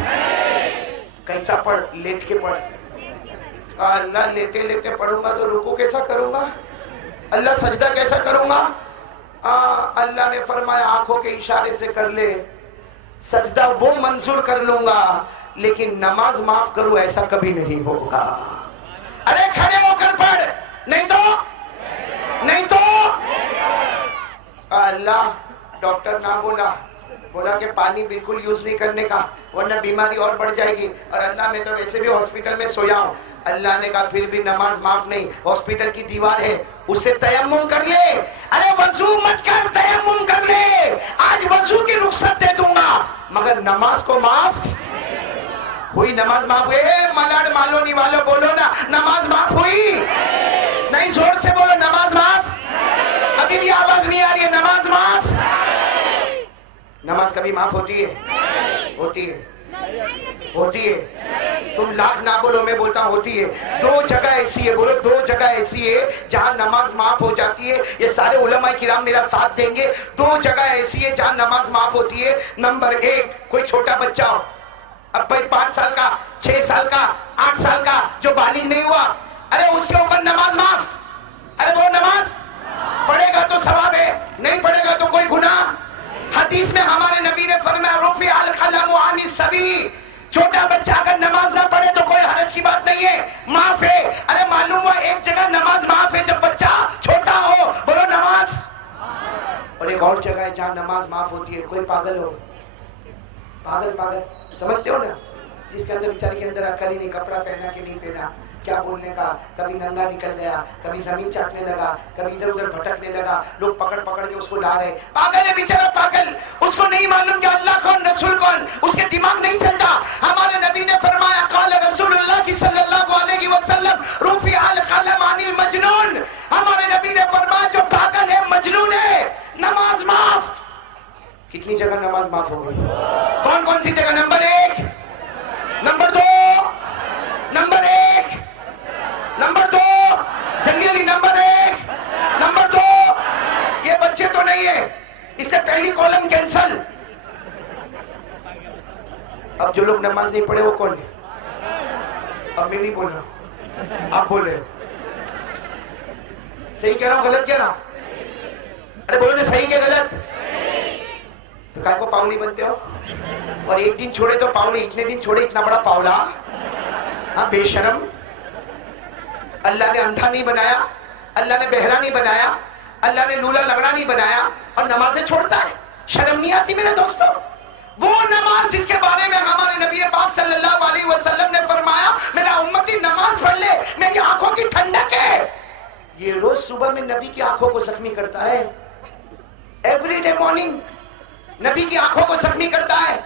کیسا پڑھ؟ لیٹ کے پڑھ. اللہ لیٹے لیٹے پڑھوں گا تو رکوع کیسا کروں گا؟ اللہ سجدہ کیسا کروں گا؟ اللہ نے فرمایا آنکھوں کے اشارے سے کر لے، سجدہ وہ منظور کر لوں گا، لیکن نماز معاف کروں ایسا کبھی نہیں ہوگا. ارے کھڑے ہو کر پڑھ، نہیں تو اللہ. ڈاکٹر نہ بولا کہ پانی بالکل یوز نہیں کرنے کا ورنہ بیماری اور بڑھ جائے گی، اور اللہ میں تو ویسے بھی ہاسپٹل میں سویا ہوں. اللہ نے کہا پھر بھی نماز معاف نہیں، ہاسپٹل کی دیوار ہے اس سے تیمم کر لے. ارے وضو مت کر، تیمم کر لے. آج وضو کی رخصت دے دوں گا مگر نماز کو معاف ہوئی. نماز معاف ہوئی. ملاڈ مالونی والو بولو نا، نماز معاف ہوئی؟ نہیں، زور سے بولو نماز معاف. ابھی بھی آواز نہیں آ رہی ہے؟ نماز معاف. نماز کبھی معاف ہوتی ہے؟ ہوتی ہے. تم لاکھ نہ بولو، میں بولتا ہوں ہوتی ہے. دو جگہ ایسی ہے، بولو دو جگہ ایسی ہے جہاں نماز معاف ہو جاتی ہے. یہ سارے علماء کرام میرا ساتھ دیں گے. دو جگہ ایسی ہے جہاں نماز معاف ہوتی ہے. نمبر ایک، کوئی چھوٹا بچہ ہو، اب بھائی 5 سال کا، 6 سال کا، 8 سال کا، جو بالغ نہیں ہوا، ارے اس کے اوپر نماز معاف. ارے وہ نماز پڑھے گا تو ثواب ہے، نہیں پڑھے گا تو کوئی گناہ. حدیث میں ہمارے نبی نے فرمایا رفع القلم عن الصبی، چھوٹا بچہ اگر نماز نہ پڑھے تو کوئی حرج کی بات نہیں ہے، معاف ہے. ارے معلوم ہوا ایک جگہ نماز معاف ہے جب بچہ چھوٹا ہو، بولو نماز. اور ایک اور جگہ ہے جہاں نماز معاف ہوتی ہے، کوئی پاگل ہو، پاگل سمجھتے ہو نا، جس کے اندر بیچارے کے اندر عقل ہی نہیں، کپڑا پہنا کہ نہیں پہنا، کیا بولنے کا، کبھی ننگا نکل گیا، کبھی زمین چاٹنے لگا، کبھی ادھر ادھر بھٹکنے لگا، لوگ پکڑ کے اس کو لا رہے. پاگل ہے بیچارہ، پاگل. اس کو نہیں معلوم کہ اللہ کون، رسول کون، اس کے دماغ نہیں چلتا. ہمارے نبی نے فرمایا قال رسول اللہ صلی اللہ علیہ وسلم رفع القلم عن المجنون. ہمارے نبی نے فرمایا جو پاگل ہے، مجنون ہے، نماز معاف. کتنی جگہ نماز معاف ہو گئی؟ کون سی جگہ؟ نمبر 1، نمبر 2، نمبر 1، نمبر 2، جنگی علی نمبر 1، نمبر 2. یہ بچے تو نہیں ہے، اس سے پہلی کالم کینسل. اب جو لوگ نماز نہیں پڑھے وہ کون ہے؟ اب میں نہیں بول رہا، آپ بول رہے. صحیح کہہ رہا ہوں غلط کہہ رہا ہوں؟ ارے بولو نا صحیح کہ غلط. تو کائے کو پاؤلی بنتے ہو؟ اور ایک دن چھوڑے تو پاؤلی، اتنے دن چھوڑے اتنا بڑا پاؤلا. ہاں بے شرم. اللہ نے اندھا نہیں بنایا، اللہ نے بہرا نہیں بنایا، اللہ نے لولا لنگڑا نہیں بنایا، اور نمازیں چھوڑتا ہے. شرم نہیں آتی میرے دوستو؟ وہ نماز جس کے بارے میں ہمارے نبی پاک صلی اللہ علیہ وسلم نے فرمایا میرا امتی نماز پڑھ لے، میری آنکھوں کی ٹھنڈک ہے. یہ روز صبح میں نبی کی آنکھوں کو زخمی کرتا ہے. ایوری ڈے مارننگ نبی کی آنکھوں کو زخمی کرتا ہے.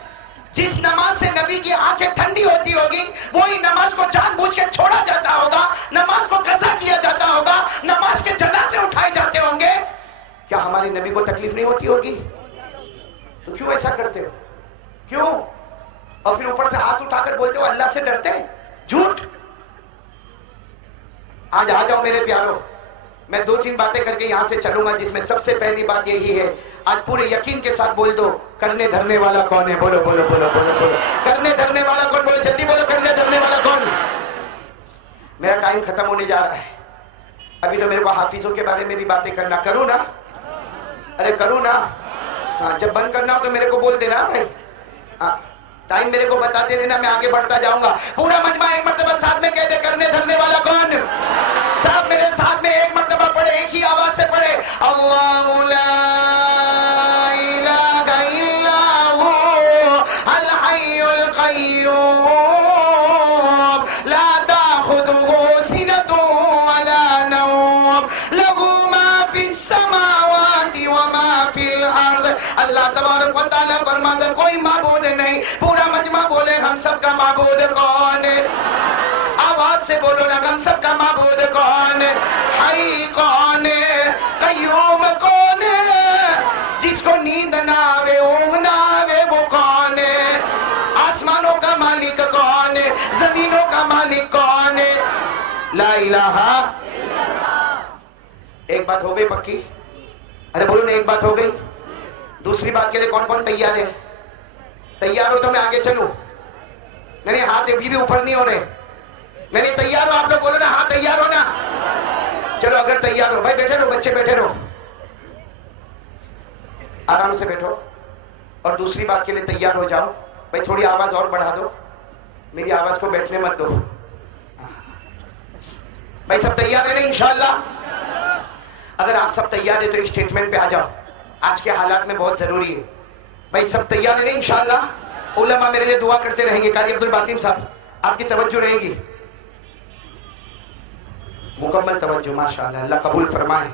جس نماز سے نبی کی آنکھیں ٹھنڈی ہوتی ہوگی وہی نماز کو جان بوجھ کے چھوڑا جاتا ہوگا، نماز کو قضا کیا جاتا ہوگا، نماز کے جنازے اٹھائے جاتے ہوں گے. کیا ہمارے نبی کو تکلیف نہیں ہوتی ہوگی؟ تو کیوں ایسا کرتے ہو؟ کیوں؟ اور پھر اوپر سے ہاتھ اٹھا کر بولتے ہو اللہ سے ڈرتے ہیں. جھوٹ. آج آ جاؤ میرے پیارو، میں 2-3 باتیں کر کے یہاں سے چلوں گا، جس میں سب سے پہلی بات یہی ہے، آج پورے یقین کے ساتھ بول دو کرنے دھرنے والا کون ہے؟ بولو بولو بولو بولو بولو. کرنے دھرنے والا کون؟ بولو جلدی بولو. کرنے دھرنے والا کون؟ میرا ٹائم ختم ہونے جا رہا ہے. ابھی تو میرے کو حافظوں کے بارے میں بھی باتیں کرنا. کروں نا؟ ارے کروں نا؟ ہاں جب بند کرنا ہو تو میرے کو بول دینا بھائی. ہاں ٹائم میرے کو بتاتے رہنا، میں آگے بڑھتا جاؤں گا. پورا مجمع ایک مرتبہ ساتھ میں کہہ دے کرنے دھرنے والا کون. صاحب میرے ساتھ میں ایک مرتبہ پڑھے، ایک ہی آواز سے پڑھے. اللہ لا الہ الا هو الحی القیوم لا تأخذه سنة ولا نوم له ما في السماوات وما في الارض. اللہ تبارک و تعالیٰ فرماتا کوئی معبود نہیں. پورا مجمع بولے ہم سب کا معبود کون ہے؟ آواز سے بولو نا، ہم سب کا معبود کون ہے؟ حی کون ہے؟ قیوم کون ہے؟ جس کو نیند نہ آوے، اونگ نہ آوے، وہ کون ہے؟ آسمانوں کا مالک کون ہے؟ زمینوں کا مالک کون ہے؟ لا الہ ایک بات ہو گئی پکی؟ ارے بولو نا ایک بات ہو گئی. دوسری بات کے لیے کون کون تیار ہے؟ تیار ہو تو میں آگے چلوں؟ نہیں ہاتھ ابھی بھی اوپر نہیں ہو رہے. نہیں تیار ہو آپ لوگ؟ بولو نا ہاں تیار ہو نا. چلو اگر تیار ہو بھائی بیٹھے رہو، بچے بیٹھے رہو، آرام سے بیٹھو. اور دوسری بات کے لیے تیار ہو جاؤ. بھائی تھوڑی آواز اور بڑھا دو، میری آواز کو بیٹھنے مت دو. بھائی سب تیار ہیں نا انشاءاللہ؟ اگر آپ سب تیار ہیں تو ایک سٹیٹمنٹ پہ آ جاؤ، آج کے حالات میں بہت ضروری ہے. بھائی سب تیار ہیں نا انشاءاللہ؟ علماء میرے لیے دعا کرتے رہیں گے. قاری عبدالباطن صاحب آپ کی توجہ رہے گی، مکمل توجہ، ماشاءاللہ، اللہ قبول فرمائے.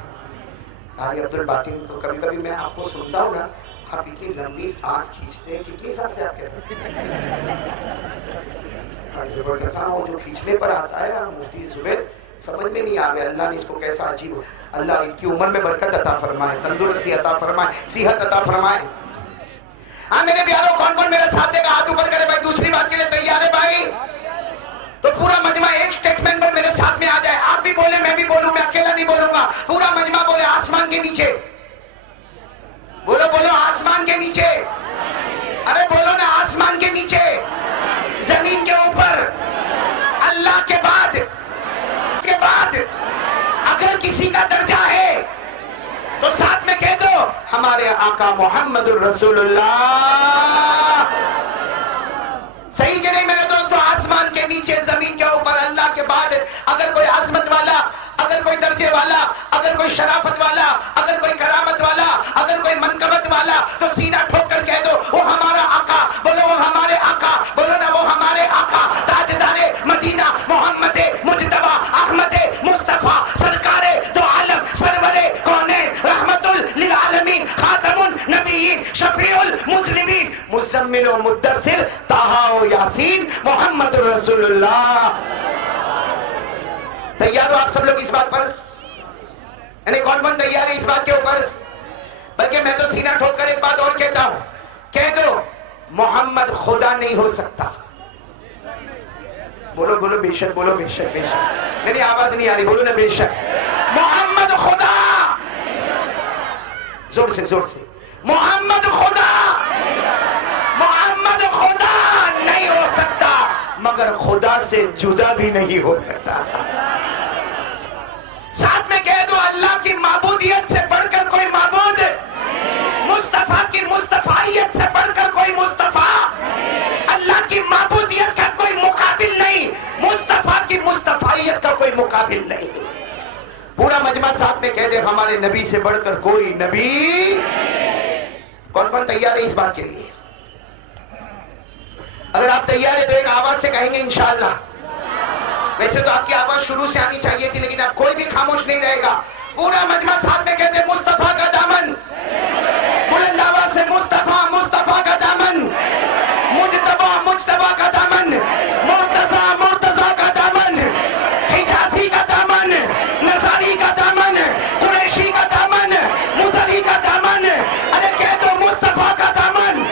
قاری عبدالباطن کو کبھی کبھی میں آپ کو سنتا ہوں نا، آپ اتنی لمبی سانس کھینچتے ہیں. کتنی سانس ہے آپ کے پاس؟ وہ جو کھینچنے پر آتا ہے مفتی زبیر، سمجھ میں نہیں آوے اللہ نے اس کو کیسا عجیب. اللہ ان کی عمر میں برکت عطا فرمائے، تندرستی عطا فرمائے، صحت عطا فرمائے. ہاں میرے پیاروں، کون کون میرے ساتھ دے گا؟ ہاتھ اوپر کرے. بھائی دوسری بات کے لیے تیار ہے بھائی؟ تو پورا مجمع ایک سٹیٹمنٹ پر میرے ساتھ میں آ جائے. آپ بھی بولے، میں بھی بولوں، میں اکیلا نہیں بولوں گا. پورا مجمع بولے آسمان کے نیچے. بولو بولو آسمان کے نیچے. ارے بولو نا آسمان کے نیچے، زمین کے اوپر، اللہ کے بعد اگر کسی کا درجہ ہے تو ساتھ میں کہہ دو ہمارے آقا محمد الرسول اللہ. صحیح کہ نہیں میرے دوستو؟ آسمان کے نیچے، زمین کے اوپر، اللہ کے بعد اگر کوئی عظمت والا، اگر کوئی درجے والا، اگر کوئی شرافت والا، اگر کوئی کرامت والا، اگر کوئی منقبت والا، تو سینہ ٹھوک کر کہہ دو وہ ہمارا آقا. بولو وہ ہمارے آقا. بولو نا وہ ہمارے آقا، تاجدار مدینہ، محمد مجتبی احمد مصطفیٰ، سرکار دو عالم، سرور کونین، رحمت للعالمین، خاتم النبیین، شفیع المذنبین، مزمل و مدثر، طٰہٰ و یاسین، محمد رسول اللہ. تیار ہو آپ سب لوگ اس بات پر؟ یعنی کون کون تیار ہے اس بات کے اوپر؟ بلکہ میں تو سینہ ٹھوک کر ایک بات اور کہتا ہوں، کہہ دو محمد خدا نہیں ہو سکتا. بولو بولو بے شک، بولو بے شک، بے شک. نہیں آواز نہیں آ رہی، بولو نا بے شک. محمد خدا، زور سے زور سے. محمد خدا، محمد خدا نہیں ہو سکتا، مگر خدا سے جدا بھی نہیں ہو سکتا. ساتھ میں کہہ دو اللہ کی معبودیت سے بڑھ کر کوئی معبود، مصطفیٰ کی مصطفیت سے بڑھ کر کوئی مصطفیٰ، اللہ کی معبودیت کا کوئی مقابل نہیں، مصطفیٰ کی مصطفیت کا کوئی مقابل نہیں. پورا مجمع ساتھ میں کہہ دے ہمارے نبی سے بڑھ کر کوئی نبی. کون کون تیار ہے اس بات کے لیے؟ اگر آپ تیار ہیں تو ایک آواز سے کہیں گے انشاءاللہ. ویسے تو آپ کی آواز شروع سے آنی چاہیے تھی، لیکن اب کوئی بھی خاموش نہیں رہے گا. پورا مجمع ساتھ میں کہتے مصطفیٰ کا دامن. بلند آواز سے مصطفیٰ، مصطفیٰ کا دامن، مجتبیٰ، مجتبیٰ کا دامن، مرتضیٰ، مرتضیٰ کا دامن، حجازی کا دامن، نصاری کا دامن، قریشی کا دامن، مزری کا دامن. ارے کہہ دو مصطفیٰ کا دامن.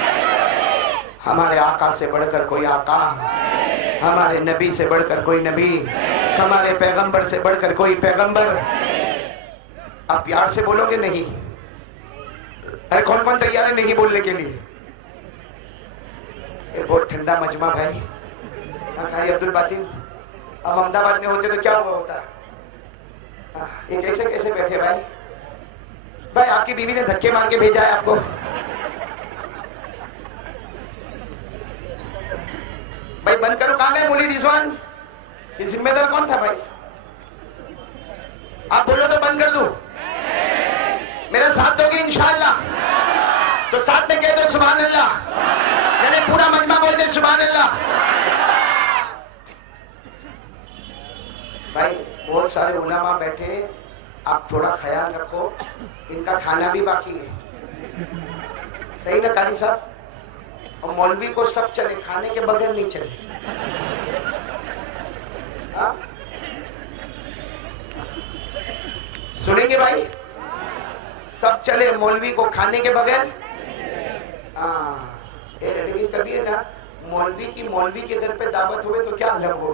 ہمارے آقا سے بڑھ کر کوئی آقا، ہمارے نبی سے بڑھ کر کوئی نبی، ہمارے پیغمبر سے بڑھ کر کوئی پیغمبر. آپ پیار سے بولو گے نہیں؟ ارے کون کون تیار ہے نہیں بولنے کے لیے؟ یہ بہت ٹھنڈا مجمع بھائی. قاری عبدالباطن اب احمد آباد میں ہوتے تو کیا ہوا ہوتا؟ یہ کیسے کیسے بیٹھے بھائی؟ بھائی آپ کی بیوی نے دھکے مار کے بھیجا ہے آپ کو. بھائی بند کرو. کہاں گئے مولی رضوان؟ یہ ذمہ دار کون تھا بھائی؟ آپ بولو تو بند کر دوں. میرا ساتھ دو گے انشاءاللہ؟ تو ساتھ میں کہہ دو سبحان اللہ. میں نے پورا مجمع بول دے سبحان اللہ. بھائی بہت سارے علماء بیٹھے، آپ تھوڑا خیال رکھو، ان کا کھانا بھی باقی ہے. صحیح نا قاری صاحب؟ اور مولوی کو سب چلے، کھانے کے بغیر نہیں چلے. سنیں گے بھائی؟ سب چلے، مولوی کو کھانے کے بغیر. لیکن کبھی ہے نا مولوی کے گھر پہ دعوت ہوئے تو کیا الگ ہو.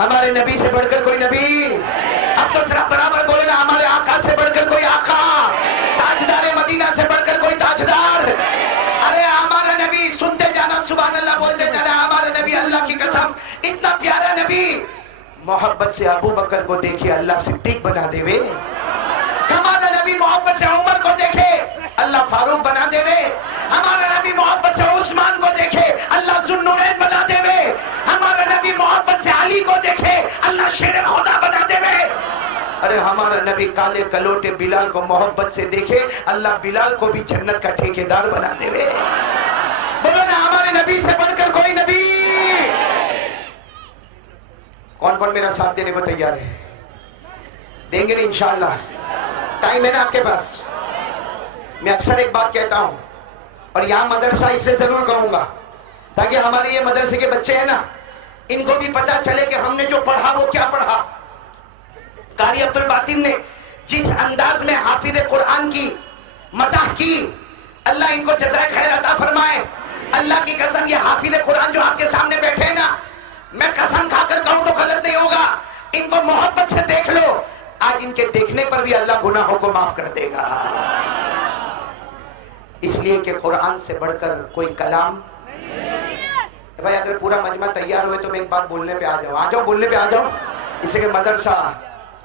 ہمارے نبی سے بڑھ کر کوئی نبی؟ اب تو ذرا برابر بولے نا، ہمارے آقا سے بڑھ کر کوئی آقا، تاجدار مدینہ سے بڑھ کر کوئی تاجدار؟ ارے ہمارا نبی، سنتے جانا سبحان اللہ بولتے جانا، ہمارا نبی اللہ کی قسم اتنا پیارا نبی، محبت سے ابو بکر کو دیکھے اللہ صدیق بنا دے وے، ہمارا نبی محبت سے عمر کو دیکھے اللہ فاروق بنا دے وے، ہمارا نبی محبت سے عثمان کو دیکھے اللہ ذو النورین بنا دے وے، ہمارا نبی محبت سے علی کو دیکھے اللہ شیر خدا بنا دے وے۔ ارے ہمارا نبی کالے کلوٹے بلال کو محبت سے دیکھے اللہ بلال کو بھی جنت کا ٹھیکیدار بنا دے وے۔ بولو نا ہمارے نبی سے بڑھ کر کوئی نبی؟ کون کون میرا ساتھ دینے کو تیار ہے؟ دیں گے نا انشاءاللہ؟ ٹائم ہے نا آپ کے پاس؟ میں اکثر ایک بات کہتا ہوں اور یہاں مدرسہ اس لیے ضرور کہوں گا تاکہ ہمارے یہ مدرسے کے بچے ہیں نا ان کو بھی پتا چلے کہ ہم نے جو پڑھا وہ کیا پڑھا۔ قاری عبد الباطن نے جس انداز میں حافظ قرآن کی مدح کی، اللہ ان کو جزائے خیر عطا فرمائے۔ اللہ کی قسم یہ حافظ قرآن جو آپ کے سامنے بیٹھے ہیں نا، میں قسم کھا کر کہوں تو غلط نہیں ہوگا، ان کو محبت سے دیکھ لو، آج ان کے دیکھنے پر بھی اللہ گناہوں کو معاف کر دے گا، اس لیے کہ قرآن سے بڑھ کر کوئی کلام۔ بھائی اگر پورا مجمع تیار ہوئے تو میں ایک بات بولنے پہ آ جاؤں، آ جاؤ بولنے پہ آ جاؤ، اس سے کہ مدرسہ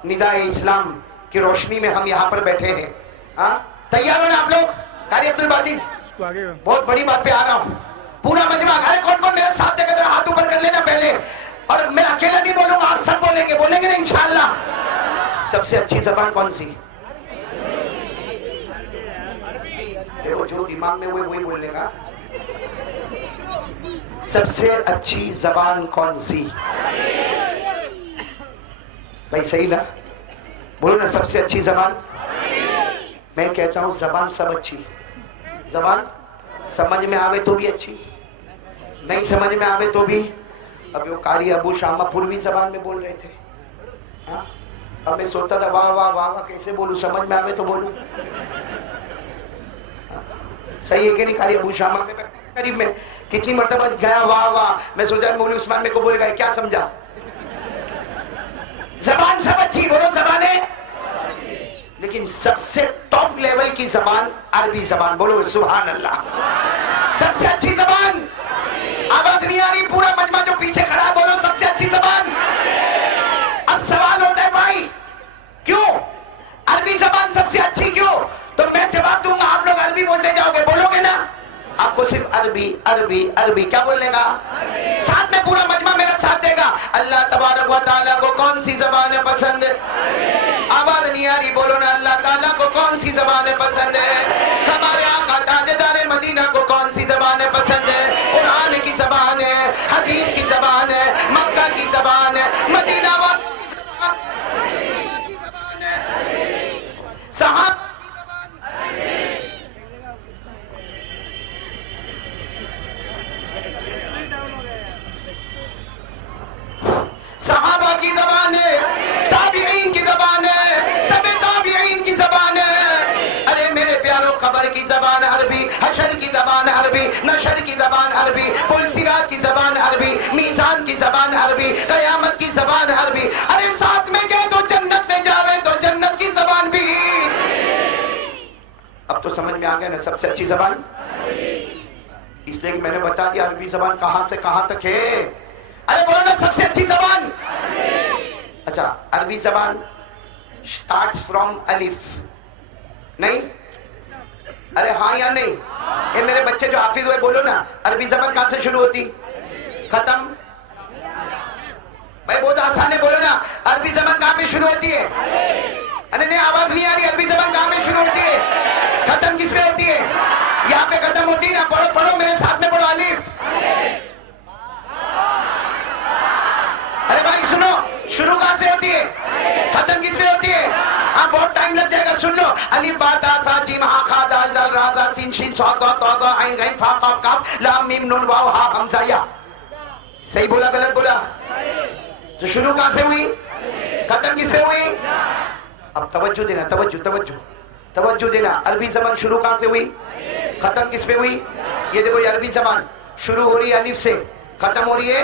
ندائے اسلام کی روشنی میں ہم یہاں پر بیٹھے ہیں۔ ہاں تیار ہو نا آپ لوگ؟ قاری عبد الباطن بہت بڑی بات پہ آ رہا ہوں، پورا مجمع، ارے کون کون میرے ساتھ دے کر ہاتھ اوپر کر لینا پہلے، اور میں اکیلا نہیں بولوں گا، آپ سب بولیں گے نا انشاءاللہ۔ سب سے اچھی زبان کون سی؟ دیکھو جو دماغ میں ہوئے وہی بولنے کا۔ سب سے اچھی زبان کون سی؟ بھائی صحیح نا؟ بولو نا سب سے اچھی زبان۔ میں کہتا ہوں زبان سب اچھی، زبان سمجھ میں آوے تو بھی اچھی، نہیں سمجھ میں آوے تو بھی۔ اب وہ قاری ابو شامہ پوروی زبان میں بول رہے تھے، اب میں سوچتا تھا واہ واہ واہ واہ کیسے بولوں، سمجھ میں آوے تو بولوں۔ صحیح ہے کہ نہیں؟ قاری ابو شامہ میں قریب میں کتنی مرتبہ گیا واہ واہ، میں سوچا مولوی عثمان میرے کو بولے گا کیا سمجھا۔ زبان سب اچھی، بولو زبانیں، لیکن سب سے ٹاپ لیول کی زبان عربی زبان، بولو سبحان اللہ۔ سب سے اچھی زبان، آواز نہیں آ رہی، پورا مجمع جو پیچھے کھڑا ہے بولو سب سے اچھی زبان۔ اب سوال ہوتا ہے بھائی کیوں عربی زبان سب سے اچھی کیوں؟ تو میں جواب دوں گا، آپ لوگ عربی بولتے جاؤ گے، بولو گے نا؟ آپ کو صرف عربی عربی عربی کیا بولنے گا؟ ساتھ میں پورا مجمع میرا ساتھ دے گا۔ اللہ تبارک و تعالیٰ کو کون سی زبان پسند ہے؟ آواز نہیں آ رہی، بولو نا اللہ تعالیٰ کو کون سی زبان پسند ہے؟ ہمارے آقا تاجدار مدینہ کو کون سی زبان پسند ہے؟ قرآن کی زبان ہے، حدیث کی زبان ہے، مکہ کی زبان ہے، مدینہ والوں کی زبان ہے، صحابہ صحابہ کی زبان ہے، تابعین کی زبان ہے، تبع تابعین کی زبان ہے۔ ارے میرے پیاروں قبر کی زبان عربی، حشر کی زبان عربی، نشر کی زبان عربی، پل صراط کی زبان عربی، میزان کی زبان عربی، قیامت کی زبان عربی۔ ارے ساتھ میں گئے تو جنت میں جاوے تو جنت کی زبان بھی۔ اب تو سمجھ میں آ گیا نا سب سے اچھی زبان؟ اس لیے کہ میں نے بتا دیا عربی زبان کہاں سے کہاں تک ہے۔ ارے بولو نا سب سے اچھی زبان۔ اچھا عربی زبان starts from الف، نہیں؟ ارے ہاں یا نہیں؟ اے میرے بچے جو حافظ ہوئے بولو نا عربی زبان کہاں سے شروع ہوتی؟ ختم؟ بھائی بہت آسان ہے، بولو نا عربی زبان کہاں پہ شروع ہوتی ہے؟ ارے نہیں آواز نہیں آ رہی، عربی زبان کہاں پہ شروع ہوتی ہے؟ ختم کس پہ ہوتی ہے؟ یہاں پہ ختم ہوتی ہے نا، پڑھو پڑھو میرے ساتھ میں پڑھو، الف۔ ارے بھائی سنو، شروع کہاں سے ہوتی ہے؟ ختم کس پہ ہوتی ہے؟ ہاں بہت ٹائم لگ جائے گا، سن لو، الف با تا ثا جیم ہا خا دال دال را دا سین شین صاد ضاد طا ظا عین غین فا قاف کاف لام میم نون واو ہا حمزہ یا۔ صحیح بولا غلط بولا؟ تو شروع کہاں سے ہوئی؟ ختم کس پہ ہوئی؟ اب توجہ دینا، توجہ توجہ توجہ دینا، عربی زبان شروع کہاں سے ہوئی؟ ختم کس پہ ہوئی؟ یہ دیکھو یہ عربی زبان شروع ہو رہی ہے الف سے، ختم ہو رہی ہے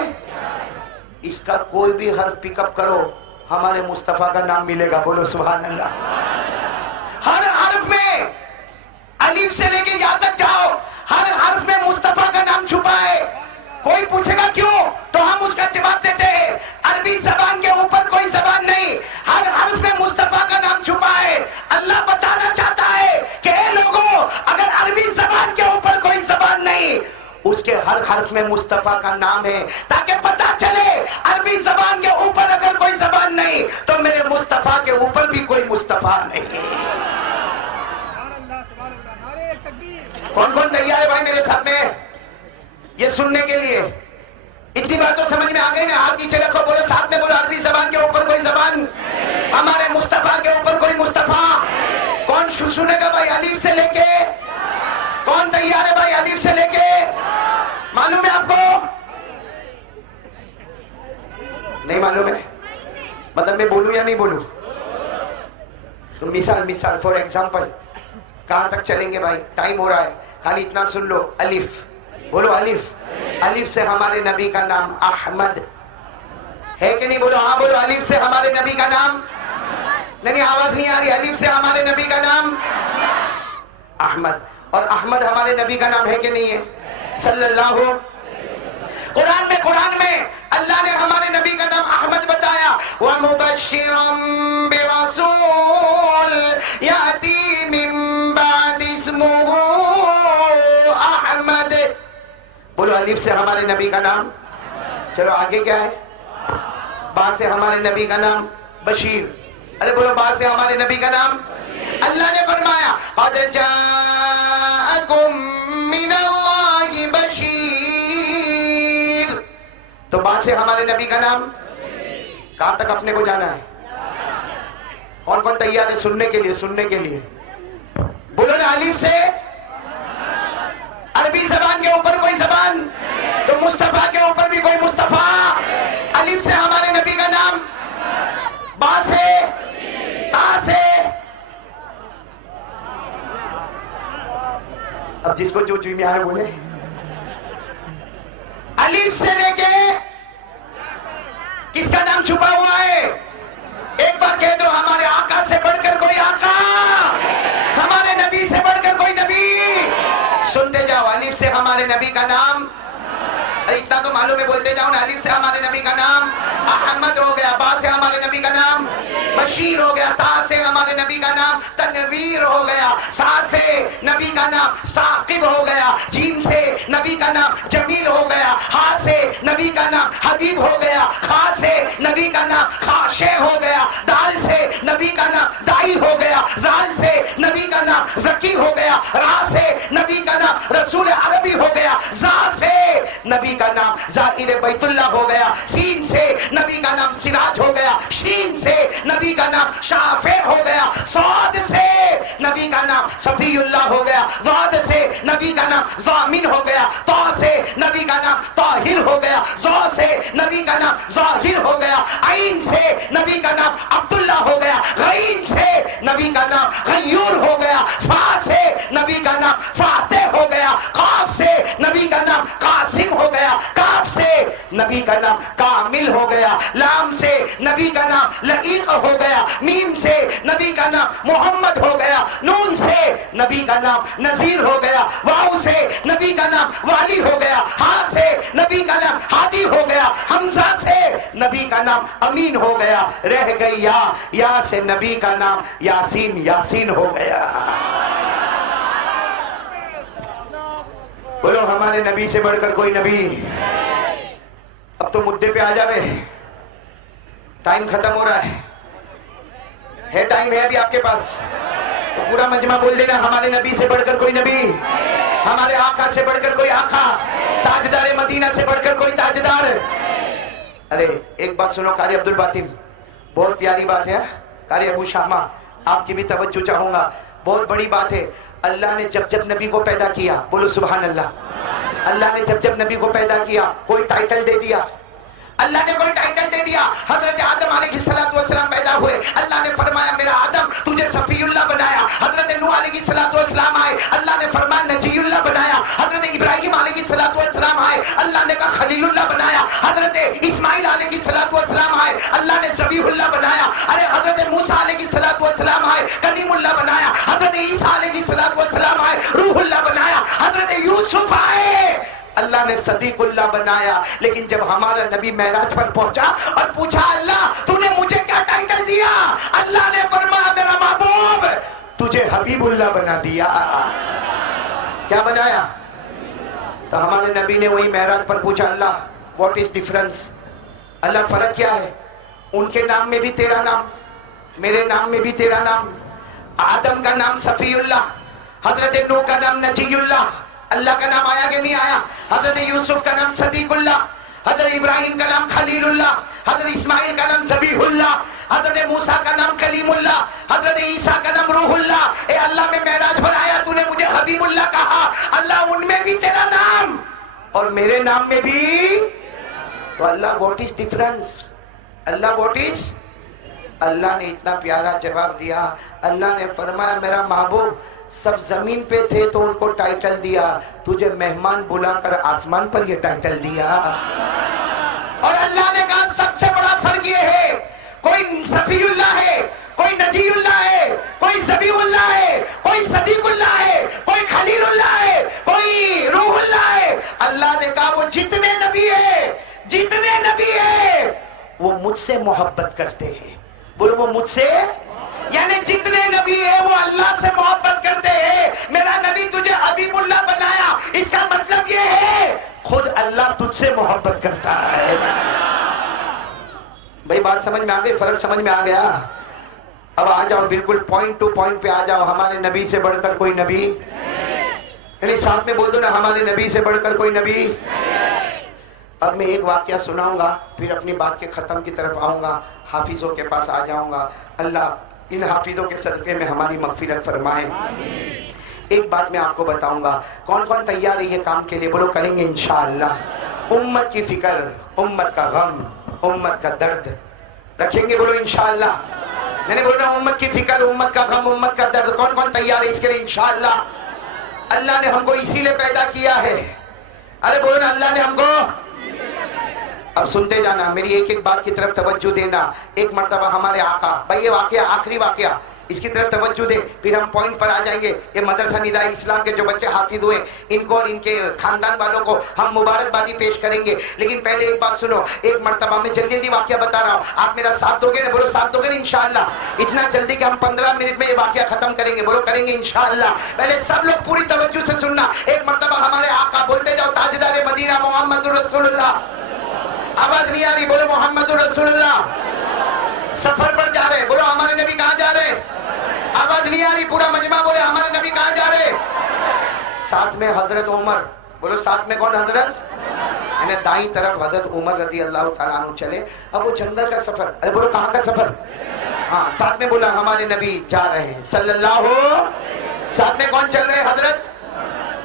اس کا کوئی بھی حرف پک اپ کرو ہمارے مصطفیٰ کا نام ملے گا. بولو سبحان اللہ. ہر حرف میں الف سے لے کے یا تک جاؤ, ہر حرف میں مصطفیٰ کا نام چھپا ہے. کوئی پوچھے گا کیوں تو ہم اس کا جواب دیتے ہیں, عربی زبان کے اوپر کوئی زبان نہیں, ہر حرف میں مصطفیٰ کا نام چھپا ہے. اللہ بتانا چاہتا ہے کہ اے لوگوں, اگر عربی زبان کے اوپر کوئی زبان نہیں, اس کے ہر حرف میں مصطفیٰ کا نام ہے, تاکہ پتا چلے عربی زبان کے اوپر اگر کوئی زبان نہیں تو میرے مصطفیٰ کے اوپر بھی کوئی مصطفیٰ نہیں. کون کون تیار ہے بھائی میرے ساتھ میں یہ سننے کے لیے؟ اتنی باتوں سمجھ میں آ گئی نا؟ ہاتھ نیچے رکھو, بولو ساتھ میں, بولو عربی زبان کے اوپر کوئی زبان, ہمارے مصطفیٰ کے اوپر کوئی مصطفیٰ. کون سنے گا بھائی الف سے لے کے؟ کون تیار ہے بھائی الف سے لے کے؟ معلوم ہے آپ کو؟ نہیں معلوم ہے؟ مطلب میں بولوں یا نہیں بولوں؟ تو مثال فور ایگزامپل کہاں تک چلیں گے بھائی؟ ٹائم ہو رہا ہے, خالی اتنا سن لو. الف, بولو الف. الف سے ہمارے نبی کا نام احمد ہے کہ نہیں؟ بولو ہاں, بولو الف سے ہمارے نبی کا نام. نہیں آواز نہیں آ رہی. الف سے ہمارے نبی کا نام احمد, اور احمد ہمارے نبی کا نام ہے کہ نہیں ہے؟ صلی اللہ. قرآن میں اللہ نے ہمارے نبی کا نام احمد بتایا. وَمُبَشِّرًا بِرَسُولٍ يَأْتِي مِن بَعْدِ اسْمُهُ احمد. بولو الف سے ہمارے نبی کا نام. چلو آگے کیا ہے؟ با سے ہمارے نبی کا نام بشیر. ارے بولو با سے ہمارے نبی کا نام. اللہ نے فرمایا قَدْ جَاءَكُم مِّنَ اللَّهِ بَشِيرٌ. تو با سے ہمارے نبی کا نام. کہاں تک اپنے کو جانا ہے؟ کون کون تیار ہے سننے کے لیے؟ بولو نا الف سے. عربی زبان کے اوپر کوئی زبان تو مصطفیٰ کے اوپر بھی کوئی مصطفیٰ. الف سے ہمارے نبی کا نام, با سے, تا سے. اب جس کو جو میں آئے بولے. الف سے لے کے کس کا نام چھپا ہوا ہے؟ ایک بار کہہ دو, ہمارے آقا سے بڑھ کر کوئی آقا, ہمارے نبی سے بڑھ کر کوئی نبی. سنتے جاؤ. الف سے ہمارے نبی کا نام, اتنا تو معلوم ہے, بولتے جاؤ نا. الف سے ہمارے نبی کا نام احمد ہو گیا, با سے ہمارے نبی کا نام بشیر ہو گیا, تا سے ہمارے نبی کا نام تنویر ہو گیا, سا سے نبی کا نام ثاقب ہو گیا, جیم سے نبی کا نام جمیل ہو گیا, ہا سے نبی کا نام حبیب ہو گیا, خا سے نبی کا نام خاشع ہو گیا, دال سے نبی کا نام دائی ہو گیا, زال سے نبی کا نام ذکی ہو گیا, را سے نبی کا نام رسول عربی ہو گیا, زا سے نبی کا نام زائر بیت اللہ ہو گیا, سین سے نبی کا نام سراج ہو گیا, شین سے نبی کا نام شافع ہو گیا, صاد سے نبی کا نام صفی اللہ ہو گیا, ضاد سے نبی کا نام ضامن ہو گیا, طا سے نبی کا نام طاہر ہو گیا, ظا سے نبی کا نام ظاہر ہو گیا, عین سے نبی کا نام عبداللہ ہو گیا, غین سے نبی کا نام غیور ہو گیا, فا سے نبی کا نام فاتح ہو گیا, قاف سے نبی کا نام قاسم ہو گیا, کاف سے نبی کا نام کامل ہو گیا, لام سے نبی کا نام لعیق ہو گیا, میم سے نبی کا نام محمد ہو گیا, نون سے نبی کا نام نذیر ہو گیا, واو سے نبی کا نام والی ہو گیا, ہا سے نبی کا نام ہادی ہو گیا, حمزہ سے نبی کا نام امین ہو گیا, رہ گئی یا سے نبی کا نام یاسین ہو گیا. بولو ہمارے نبی سے بڑھ کر کوئی نبی. اب تو مدے پہ آ جاوے, ٹائم ختم ہو رہا ہے ٹائم ہے ابھی آپ کے پاس تو پورا مجمع بول دینا ہمارے نبی سے بڑھ کر کوئی نبی, ہمارے آقا سے بڑھ کر کوئی آقا, تاجدار مدینہ سے بڑھ کر کوئی تاجدار. ارے ایک بات سنو قاری عبد الباطن, بہت پیاری بات ہے. قاری ابو شاہمہ آپ کی بھی توجہ چاہوں گا, بہت بڑی بات ہے. اللہ نے جب نبی کو پیدا کیا, بولو سبحان اللہ, اللہ نے جب نبی کو پیدا کیا کوئی ٹائٹل دے دیا, اللہ نے کوئی ٹائٹل دے دیا. حضرت آدم علیہ السلام پیدا ہوئے, اللہ نے فرمایا میرا آدم تجھے صفی اللہ بنایا. حضرت نوح علیہ السلام آئے, اللہ نے فرمایا نجی اللہ بنایا. حضرت ابراہیم علیہ السلام والسلام آئے, اللہ نے کہا خلیل اللہ بنایا. حضرت اسماعیل علیہ السلام آئے, اللہ نے ذبیح اللہ بنایا. ارے حضرت موسیٰ علیہ السلام آئے, کلیم اللہ بنایا. حضرت عیسیٰ علیہ السلام آئے, روح اللہ بنایا. حضرت یوسف آئے, اللہ نے صدیق اللہ بنایا. لیکن جب ہمارا نبی معراج پر پہنچا اور پوچھا اللہ تو نے مجھے کیا ٹائٹل دیا, اللہ نے فرمایا میرا محبوب تجھے حبیب اللہ بنا دیا. کیا بنایا؟ تو ہمارے نبی نے وہی معراج پر پوچھا اللہ واٹ از ڈفرنس, اللہ فرق کیا ہے؟ ان کے نام میں بھی تیرا نام, میرے نام میں بھی تیرا نام. آدم کا نام صفی اللہ, حضرت نوح کا نام نجی اللہ, اللہ کا نام آیا کہ نہیں آیا؟ حضرت یوسف کا نام صدیق اللہ, حضرت ابراہیم کا نام خلیل اللہ, حضرت اسماعیل کا نام ذبیح اللہ, حضرت موسیٰ کا نام کلیم اللہ, حضرت عیسیٰ کا نام روح اللہ. اے اللہ میں معراج پر آیا تو نے مجھے حبیب اللہ کہا, اللہ ان میں بھی تیرا نام اور میرے نام میں بھی. تو اللہ واٹ از ڈفرنس, اللہ واٹ از, اللہ نے اتنا پیارا جواب دیا. اللہ نے فرمایا میرا محبوب سب زمین پہ تھے تو ان کو ٹائٹل دیا, تجھے مہمان بلا کر آسمان پر یہ ٹائٹل دیا. اور اللہ نے کہا سب سے بڑا فرق یہ ہے, کوئی صفی اللہ ہے, کوئی نجی اللہ ہے, کوئی ذبیح اللہ ہے, کوئی صدیق اللہ ہے, کوئی خلیل اللہ ہے, کوئی روح اللہ ہے. اللہ نے کہا وہ جتنے نبی ہیں, جتنے نبی ہیں وہ مجھ سے محبت کرتے ہیں. بولو وہ مجھ سے, یعنی جتنے نبی ہیں وہ اللہ سے محبت کرتے ہیں. میرا نبی تجھے حبیب اللہ بنایا, اس کا مطلب یہ ہے خود اللہ تجھ سے محبت کرتا ہے. بھئی بات سمجھ میں آ گئی, فرق سمجھ میں آ گیا؟ اب آ جاؤ بالکل پوائنٹ ٹو پوائنٹ پہ آ جاؤ. ہمارے نبی سے بڑھ کر کوئی نبی, یعنی ساتھ میں بول دو نا ہمارے نبی سے بڑھ کر کوئی نبی. اب میں ایک واقعہ سناؤں گا, پھر اپنی بات کے ختم کی طرف آؤں گا, حافظوں کے پاس آ جاؤں گا. اللہ ان حافظوں کے صدقے میں ہماری مغفرت فرمائے. ایک بات میں آپ کو بتاؤں گا, کون کون تیار ہے یہ کام کے لیے؟ بولو کریں گے انشاءاللہ. امت کی فکر, امت کا غم, امت کا درد رکھیں گے, بولو انشاءاللہ. میں نے بولنا امت کی فکر, امت کا غم, امت کا درد, کون کون تیار ہے اس کے لیے انشاءاللہ؟ اللہ نے ہم کو اسی لیے پیدا کیا ہے. ارے بولو نا اللہ نے ہم کو. اب سنتے جانا, میری ایک ایک بات کی طرف توجہ دینا. ایک مرتبہ ہمارے آقا, بھائی یہ واقعہ آخری واقعہ, اس کی طرف توجہ دے, پھر ہم پوائنٹ پر آ جائیں گے. یہ مدرسہ ندائی اسلام کے جو بچے حافظ ہوئے ان کو اور ان کے خاندان والوں کو ہم مبارکبادی پیش کریں گے. لیکن پہلے ایک بات سنو, ایک مرتبہ میں جلدی جلدی واقعہ بتا رہا ہوں, آپ میرا ساتھ دو گے نا؟ بولو ساتھ دو گے نا انشاءاللہ؟ اتنا جلدی کہ ہم 15 منٹ میں یہ واقعہ ختم کریں گے. بولو کریں گے انشاءاللہ. پہلے سب لوگ پوری توجہ سے سننا. ایک مرتبہ ہمارے آقا, بولتے جاؤ, تاجدار مدینہ محمد رسول اللہ. آواز نہیں آ رہی, بولو محمد رسول اللہ. سفر پر جا رہے, بولو ہمارے نبی کہاں جا رہے؟ آواز نہیں آ رہی, پورا مجمع بولے ہمارے نبی کہاں جا رہے؟ ساتھ میں حضرت عمر, بولو ساتھ میں کون حضرت؟ یعنی دائیں طرف حضرت عمر رضی اللہ تعالیٰ عنہ چلے. اب وہ جنگل کا سفر, ارے بولو کہاں کا سفر؟ ہاں ساتھ میں بولا ہمارے نبی جا رہے ہیں صلی اللہ. ساتھ میں کون چل رہے؟ حضرت.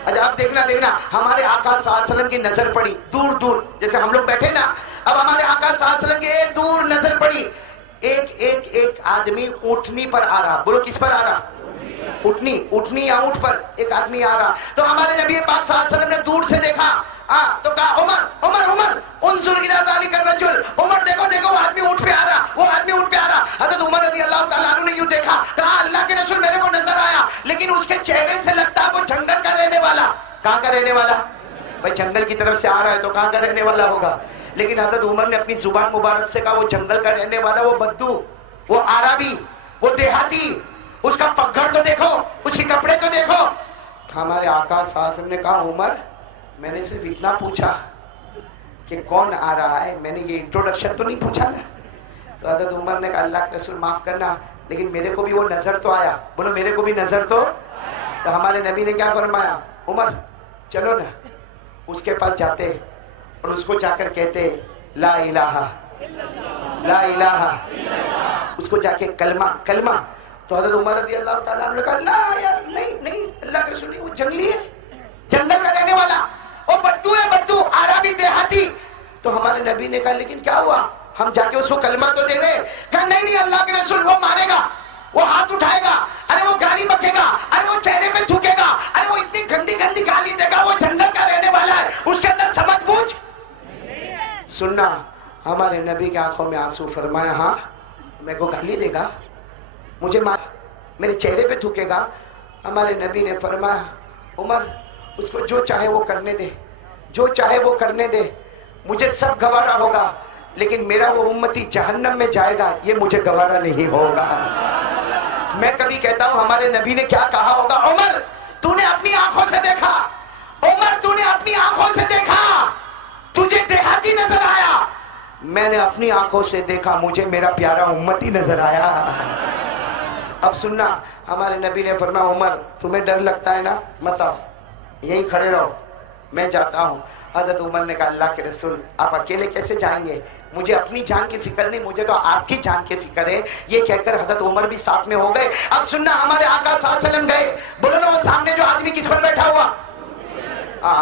اچھا اب دیکھنا ہمارے آقا صلی اللہ علیہ وسلم کی نظر پڑی دور دور, جیسے ہم لوگ بیٹھے نا, اب ہمارے آقا صلی اللہ علیہ وسلم کی دور نظر پڑی. ایک آدمی اونٹنی پر آ رہا. بولو کس پر آ رہا؟ اونٹنی یا اونٹ پر ایک آدمی آ رہا. تو ہمارے نبی پاک صلی اللہ علیہ وسلم نے دور سے دیکھا تو کہا عمر انظر الی ذلک الرجل. عمر دیکھو وہ آدمی اونٹ پہ آ رہا, حضرت عمر رضی اللہ تعالیٰ عنہ نے یوں دیکھا, کہا اللہ کے رسول میرے کو نظر آیا, لیکن اس کے چہرے سے لگتا وہ جنگل کا رہنے والا. کہاں کا رہنے والا؟ بھائی جنگل کی طرف سے آ رہا ہے تو کہاں کا رہنے والا ہوگا؟ لیکن حضرت عمر نے اپنی زبان مبارک سے کہا وہ جنگل کا رہنے والا, وہ بدو, وہ عربی, وہ دیہاتی, اس کا پگڑ تو دیکھو, اس کے کپڑے تو دیکھو. ہمارے آقا صلی اللہ علیہ وسلم نے کہا عمر میں نے صرف اتنا پوچھا کہ کون آ رہا ہے, میں نے یہ انٹروڈکشن تو نہیں پوچھا نا. تو حضرت عمر نے کہا اللہ کے رسول معاف کرنا, لیکن میرے کو بھی وہ نظر تو آیا. بولو میرے کو بھی نظر تو. تو ہمارے نبی نے کیا فرمایا, عمر چلو نا اس کے پاس جاتے اور اس کو جا کر کہتے لا الہ لا الہ, اس کو جا کے کلمہ. تو حضرت عمر رضی اللہ تعالیٰ عنہ نے کہا لا یار نہیں اللہ کے رسول, وہ جنگلی ہے, جنگل کا رہنے والا, وہ بدو ہے, بدو عربی دیہاتی. تو ہمارے نبی نے کہا لیکن کیا ہوا, ہم جا کے اس کو کلمہ تو دے گئے. کہا نہیں اللہ کے رسول, وہ مارے گا, وہ ہاتھ اٹھائے گا, ارے وہ گالی بکے گا, ارے وہ چہرے پہ تھوکے گا, ارے وہ اتنی گندی گالی دے گا, وہ جنگل کا رہنے والا ہے, اس کے اندر سننا ہمارے نبی کی آنکھوں میں آنسو، فرمایا ہاں میرے کو گالی دے گا، مجھے میرے چہرے پہ تھوکے گا؟ ہمارے نبی نے فرمایا عمر اس کو جو چاہے وہ کرنے دے، جو چاہے وہ کرنے دے، مجھے سب گوارا ہوگا، لیکن میرا وہ امتی جہنم میں جائے گا یہ مجھے گوارا نہیں ہوگا۔ میں کبھی کہتا ہوں ہمارے نبی نے کیا کہا ہوگا، عمر تو نے اپنی آنکھوں سے دیکھا، عمر تو نے اپنی آنکھوں سے دیکھا، تجھے دیہاتی نظر آیا، میں نے اپنی آنکھوں سے دیکھا، مجھے میرا پیارا امتی نظر آیا۔ اب سننا ہمارے نبی نے فرمایا عمر تمہیں ڈر لگتا ہے نا، مت آؤ یہیں کھڑے رہو میں جاتا ہوں۔ حضرت عمر نے کہا اللہ کے رسول آپ اکیلے کیسے جائیں گے، مجھے اپنی جان کی فکر نہیں، مجھے تو آپ کی جان کی فکر ہے۔ یہ کہہ کر حضرت عمر بھی ساتھ میں ہو گئے۔ اب سننا ہمارے آقا صلی اللہ علیہ وسلم گئے، بولو نا وہ سامنے جو آدمی کس پر بیٹھا ہوا،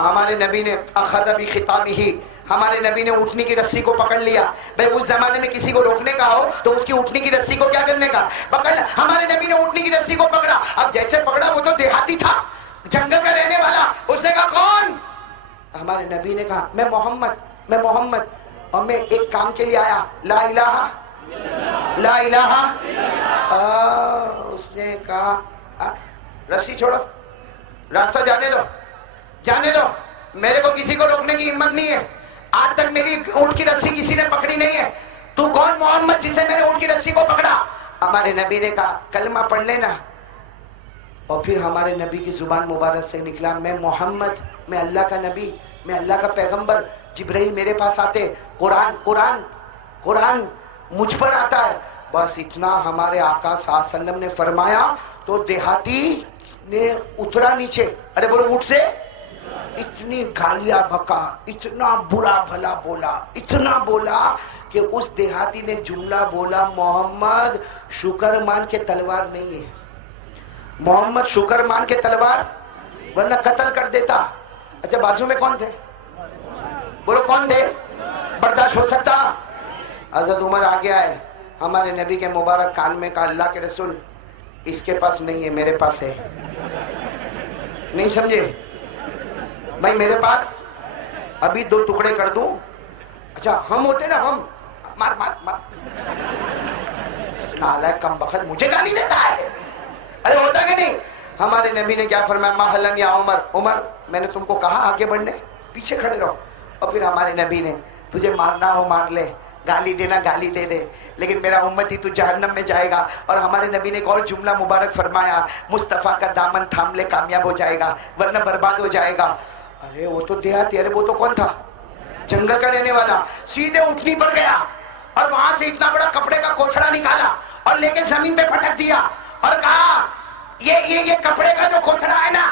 ہمارے نبی نے اخذ بخطامہ، ہمارے نبی نے اٹھنی کی رسی کو پکڑ لیا۔ بھئی اس زمانے میں کسی کو روکنے کا ہو تو اس کی اٹھنی کی رسی کو کیا کرنے کا، پکڑ۔ ہمارے نبی نے اٹھنی کی رسی کو پکڑا۔ اب جیسے پکڑا وہ تو دیہاتی تھا، جنگل کا رہنے والا، اس نے کہا کون؟ ہمارے نبی نے کہا میں محمد اور میں ایک کام کے لیے آیا، لا الہ۔ اس نے کہا رسی چھوڑو، راستہ جانے دو، میرے کو کسی کو روکنے کی ہمت نہیں ہے، آج تک میری اونٹ کی رسی کسی نے پکڑی نہیں ہے، تو کون محمد جسے میرے اونٹ کی رسی کو پکڑا؟ ہمارے نبی نے کہا کلمہ پڑھ لینا، اور پھر ہمارے نبی کی زبان مبارک سے نکلا میں محمد، میں اللہ کا نبی، میں اللہ کا پیغمبر، جبرائیل میرے پاس آتے، قرآن مجھ پر آتا ہے، بس اتنا ہمارے آقا صلی اللہ علیہ وسلم نے فرمایا تو دیہاتی نے اترا نیچے، ارے بولو اونٹ سے، اتنی گالیاں بکا، اتنا برا بھلا بولا، اتنا بولا کہ اس دیہاتی نے جملہ بولا محمد شکر مان کے تلوار نہیں ہے، محمد شکر مان کے تلوار ورنہ قتل کر دیتا۔ اچھا بازو میں کون تھے، بولو کون تھے، برداشت ہو سکتا؟ حضرت عمر آگے آئے، ہمارے نبی کے مبارک کان میں کہا اللہ کے رسول اس کے پاس نہیں ہے میرے پاس ہے، نہیں سمجھے بھائی، میرے پاس ابھی 2 ٹکڑے کر دوں؟ اچھا ہم ہوتے نا، ہم مار نالائق کم بخت مجھے گالی دیتا ہے، ارے ہوتا کہ نہیں؟ ہمارے نبی نے کیا فرمایا محلن یا عمر میں نے تم کو کہا آگے بڑھنے، پیچھے کھڑے رہو۔ اور پھر ہمارے نبی نے تجھے مارنا ہو مار لے، گالی دینا گالی دے دے، لیکن میرا امتی تو جہنم میں جائے گا۔ اور ہمارے نبی نے ایک اور جملہ مبارک فرمایا مصطفیٰ کا دامن تھام لے کامیاب ہو جائے گا ورنہ برباد ہو جائے گا۔ ارے وہ تو دیہاتی، ارے وہ تو کون تھا، جنگل کا رہنے والا، سیدھے اٹھنی پر گیا اور وہاں سے اتنا بڑا کپڑے کا کوٹھڑا نکالا اور لے کے زمین پہ پٹک دیا اور کہا یہ کپڑے کا جو کوٹھڑا ہے نا،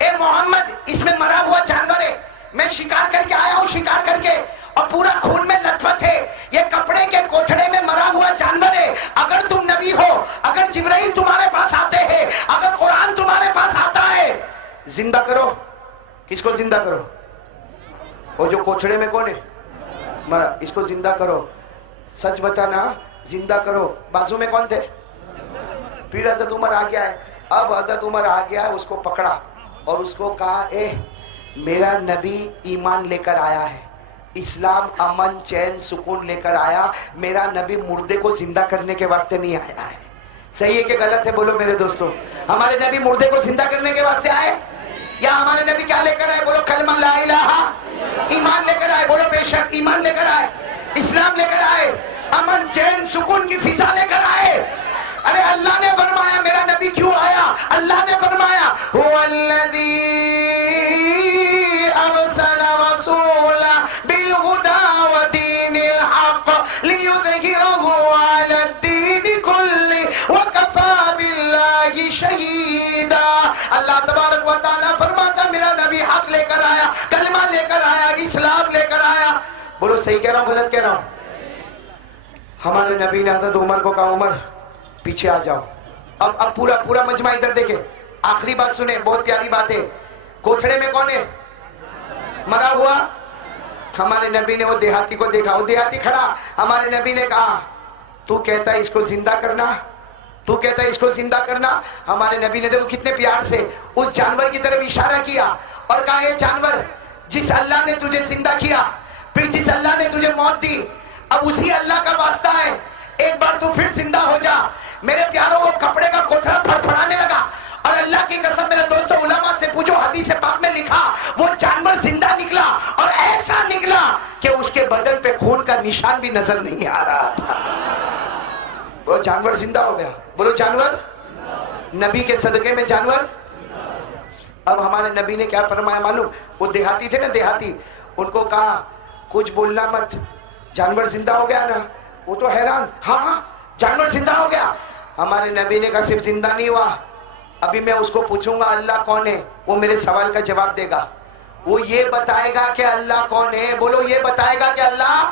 اے محمد اس میں مرا ہوا جانور ہے، میں شکار کر کے آیا ہوں، شکار کر کے، اور پورا خون میں لت پت ہے، یہ کپڑے کے کوٹھڑے میں مرا ہوا جانور ہے، اگر تم نبی ہو، اگر جبرائیل تمہارے پاس آتے ہیں، اگر قرآن تمہارے پاس آتا ہے، زندہ کرو۔ کس کو زندہ کرو؟ وہ جو کوچھڑے میں کون ہے مرا، اس کو زندہ کرو۔ سچ بتانا، زندہ کرو۔ بازو میں کون تھے؟ پھر حضرت عمر آ گیا ہے، اب حضرت عمر آ گیا ہے، اس کو پکڑا اور اس کو کہا اے میرا نبی ایمان لے کر آیا ہے، اسلام امن چین سکون لے کر آیا، میرا نبی مردے کو زندہ کرنے کے واسطے نہیں آیا ہے۔ صحیح ہے کہ غلط ہے؟ بولو میرے دوستو، ہمارے نبی مردے کو زندہ کرنے کے واسطے آئے یا ہمارے نبی کیا لے کر آئے؟ بولو کلمہ لا الہ، ایمان لے کر آئے، بولو بے شک ایمان لے کر آئے، اسلام لے کر آئے، امن چین سکون کی فضا لے کر آئے۔ ارے اللہ نے فرمایا میرا نبی کیوں آیا؟ اللہ نے فرمایا هو الذی ارسل رسولا بالهدى ودین الحق لیظہرہ علی الدین کلہ وکفی باللہ شہیدا۔ اللہ تبارک و تعالیٰ فرماتا میرا نبی حق لے کر آیا، کلمہ لے کر آیا، اسلام لے کر آیا۔ بولو صحیح کہہ رہا ہوں غلط کہہ رہا ہوں؟ ہمارے نبی نے حضرت عمر کو کہا عمر پیچھے آ جاؤ۔ اب پورا مجمع ادھر دیکھیں، آخری بات سنیں، بہت پیاری بات ہے۔ کوٹھڑے میں کون ہے مرا ہوا؟ ہمارے نبی نے وہ دیہاتی کو دیکھا، وہ دیہاتی کھڑا، ہمارے نبی نے کہا تو کہتا ہے اس کو زندہ کرنا، تو کہتا ہے اس کو زندہ کرنا۔ ہمارے نبی نے دیکھو کتنے پیار سے اس جانور کی طرف اشارہ کیا اور کہا یہ جانور جس اللہ نے تجھے زندہ کیا، پھر جس اللہ نے تجھے موت دی اب اسی اللہ کا واسطہ ہے ایک بار تو پھر زندہ ہو جا. میرے پیاروں وہ کپڑے کا کوتھڑا پھڑپھڑانے لگا اور اللہ کی قسم میرے دوستو علماء سے پوچھو حدیث پاک میں لکھا وہ جانور زندہ نکلا اور ایسا نکلا کہ اس کے بدن پہ خون کا نشان بھی نظر نہیں آ رہا تھا. وہ جانور زندہ ہو گیا. بولو جانور, نبی کے صدقے میں جانور. اب ہمارے نبی نے کیا فرمایا معلوم؟ وہ دیہاتی تھے نا, دیہاتی, ان کو کہا کچھ بولنا مت, جانور زندہ ہو گیا نا. وہ تو حیران, ہاں ہاں جانور زندہ ہو گیا. ہمارے نبی نے کہا صرف زندہ نہیں ہوا, ابھی میں اس کو پوچھوں گا اللہ کون ہے, وہ میرے سوال کا جواب دے گا. وہ یہ بتائے گا کہ اللہ کون ہے. بولو یہ بتائے گا کہ اللہ.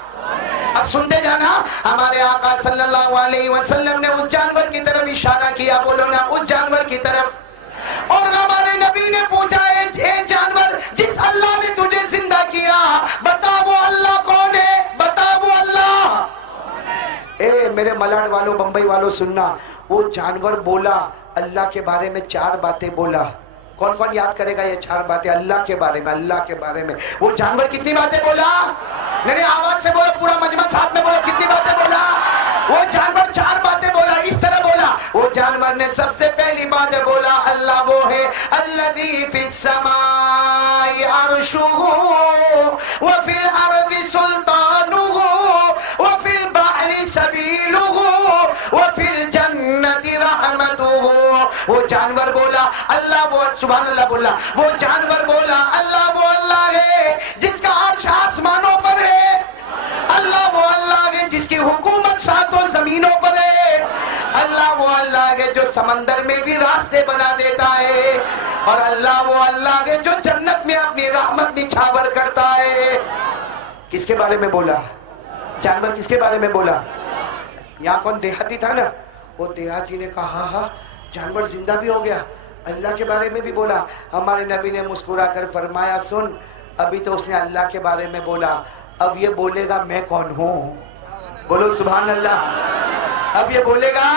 اب سنتے جانا, ہمارے آقا صلی اللہ علیہ وسلم نے اس جانور کی طرف اشارہ کیا. بولو نا اس جانور کی طرف. اور ہمارے نبی نے پوچھا اے جانور جس اللہ نے تجھے زندہ کیا بتا وہ اللہ کون ہے, بتا وہ اللہ. اے میرے ملاڈ والوں, بمبئی والوں سننا, وہ جانور بولا اللہ کے بارے میں 4 باتیں بولا. کون کون یاد کرے گا یہ 4 باتیں اللہ کے بارے میں؟ اللہ کے بارے میں وہ جانور کتنی باتیں بولا؟ نہیں آواز سے بولو, پورا مجمع ساتھ میں بولو, کتنی باتیں بولا؟ وہ جانور 4 باتیں بولا. اس طرح بولا وہ جانور نے سب سے پہلی بات بولا اللہ وہ ہے الذی فی السماء عرشہ وفی الارض سلطانہ وفی البحر سبیلہ وفی الجنت رحمتہ. وہ جانور بولا اللہ وہ, سبحان اللہ بولا, وہ جانور بولا اللہ وہ اللہ ہے جس کا عرش آسمانوں پر ہے. اللہ وہ اللہ ہے جس کی حکومت 7 زمینوں پر ہے. اللہ وہ اللہ ہے جو سمندر میں بھی راستے بنا دیتا ہے. اور اللہ وہ اللہ ہے جو جنت میں اپنی رحمت نچھاور کرتا ہے. کس کے بارے میں بولا؟ جانور کس کے بارے میں بولا؟ یہاں کون دیہاتی تھا نا, وہ دیہاتی نے کہا ہاں جانور زندہ بھی ہو گیا, اللہ کے بارے میں بھی بولا. ہمارے نبی نے مسکرا کر فرمایا سن, ابھی تو اس نے اللہ کے بارے میں بولا, اب یہ بولے گا میں کون ہوں. بولو سبحان اللہ. اب یہ بولے گا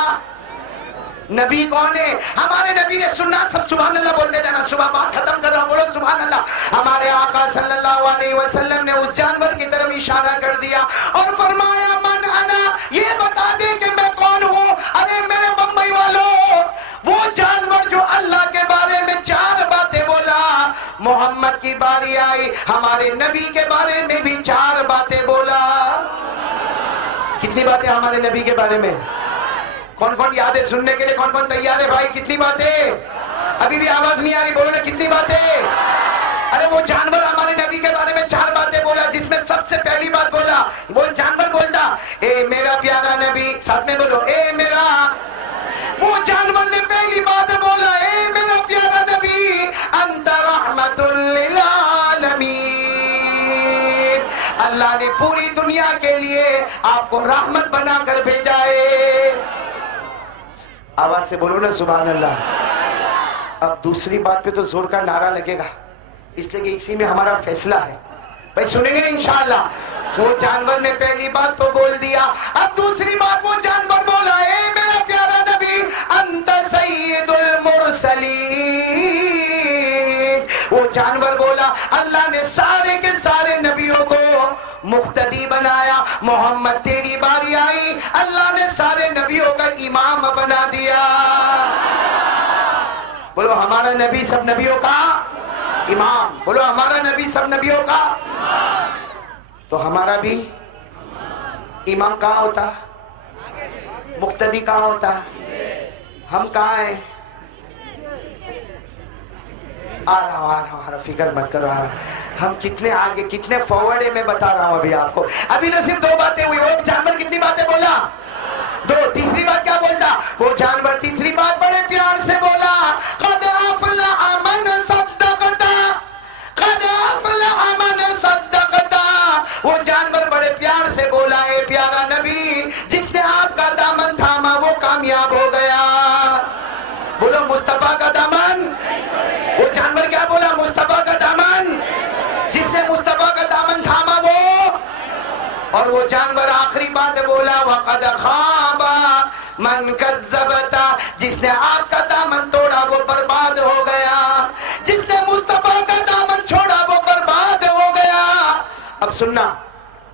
نبی کون ہے. ہمارے نبی نے سننا, سب سبحان اللہ بولتے جانا, صبح بات ختم کر رہا ہوں, بولو سبحان اللہ. ہمارے آقا صلی اللہ علیہ وسلم نے اس جانور کی طرف اشارہ کر دیا اور فرمایا من انا, یہ بتا دے کہ میں کون ہوں. ارے میرے بمبئی والوں, وہ جانور جو اللہ کے بارے میں 4 باتیں بولا, محمد کی باری آئی ہمارے نبی کے بارے میں بھی 4 باتیں بولا. کتنی باتیں ہمارے نبی کے بارے میں؟ کون کون یاد ہے سننے کے لیے؟ کون کون تیار ہے بھائی؟ کتنی باتیں؟ ابھی بھی آواز نہیں آ رہی, بولو نا کتنی باتیں. ارے وہ جانور ہمارے نبی کے بارے میں 4 باتیں بولا, جس میں سب سے پہلی بات بولا وہ جانور بولتا اے میرا پیارا نبی, ساتھ میں بولو اے میرا. وہ جانور نے پہلی بات بولا اے میرا پیارا نبی انت رحمت للعالمین. اللہ نے پوری دنیا کے لیے آپ کو رحمت بنا کر بھیجا ہے. آواز سے بولو نا سبحان اللہ. اب دوسری بات پہ تو زور کا نعرہ لگے گا, اس لیے کہ اسی میں ہمارا فیصلہ ہے. بھائی سنیں گے نا انشاءاللہ. وہ جانور نے پہلی بات تو بول دیا, اب دوسری بات وہ جانور بولا اے میرا پیارا نبی انت سید المرسلین. وہ جانور بولا اللہ نے سارے کے سارے نبیوں کو مقتدی بنایا, محمد تیری باری آئی اللہ نے سارے نبیوں کا امام بنا دیا. بولو ہمارا نبی سب نبیوں کا امام. بولو ہمارا نبی سب نبیوں کا. تو ہمارا بھی امام کہاں ہوتا, مقتدی کہاں ہوتا؟ ہم کہاں ہیں؟ آ رہا فکر مت کرو, آ رہا. ہم کتنے آگے کتنے فارورڈ ہے میں بتا رہا ہوں ابھی آپ کو. ابھی نہ صرف 2 باتیں ہوئی. وہ جانور کتنی باتیں بولا؟ 2. تیسری بات کیا بولتا وہ جانور؟ تیسری بات بڑے پیار سے بولا قد افلح من صدقتا, قد افلح من صدقتا. وہ جانور بڑے پیار سے بولا اے پیارا نبی جس نے آپ کا دامن تھاما وہ کامیاب ہو گیا. بولو مصطفیٰ کا دامن. وہ جانور کیا بولا؟ مصطفیٰ کا دامن. جس نے مصطفیٰ کا دامن تھاما وہ. اور وہ جانور آخری بات بولا وقد خاب من کذبتا, جس نے آپ کا دامن توڑا وہ برباد ہو گیا. جس نے مصطفیٰ کا دامن چھوڑا وہ برباد ہو گیا. اب سننا,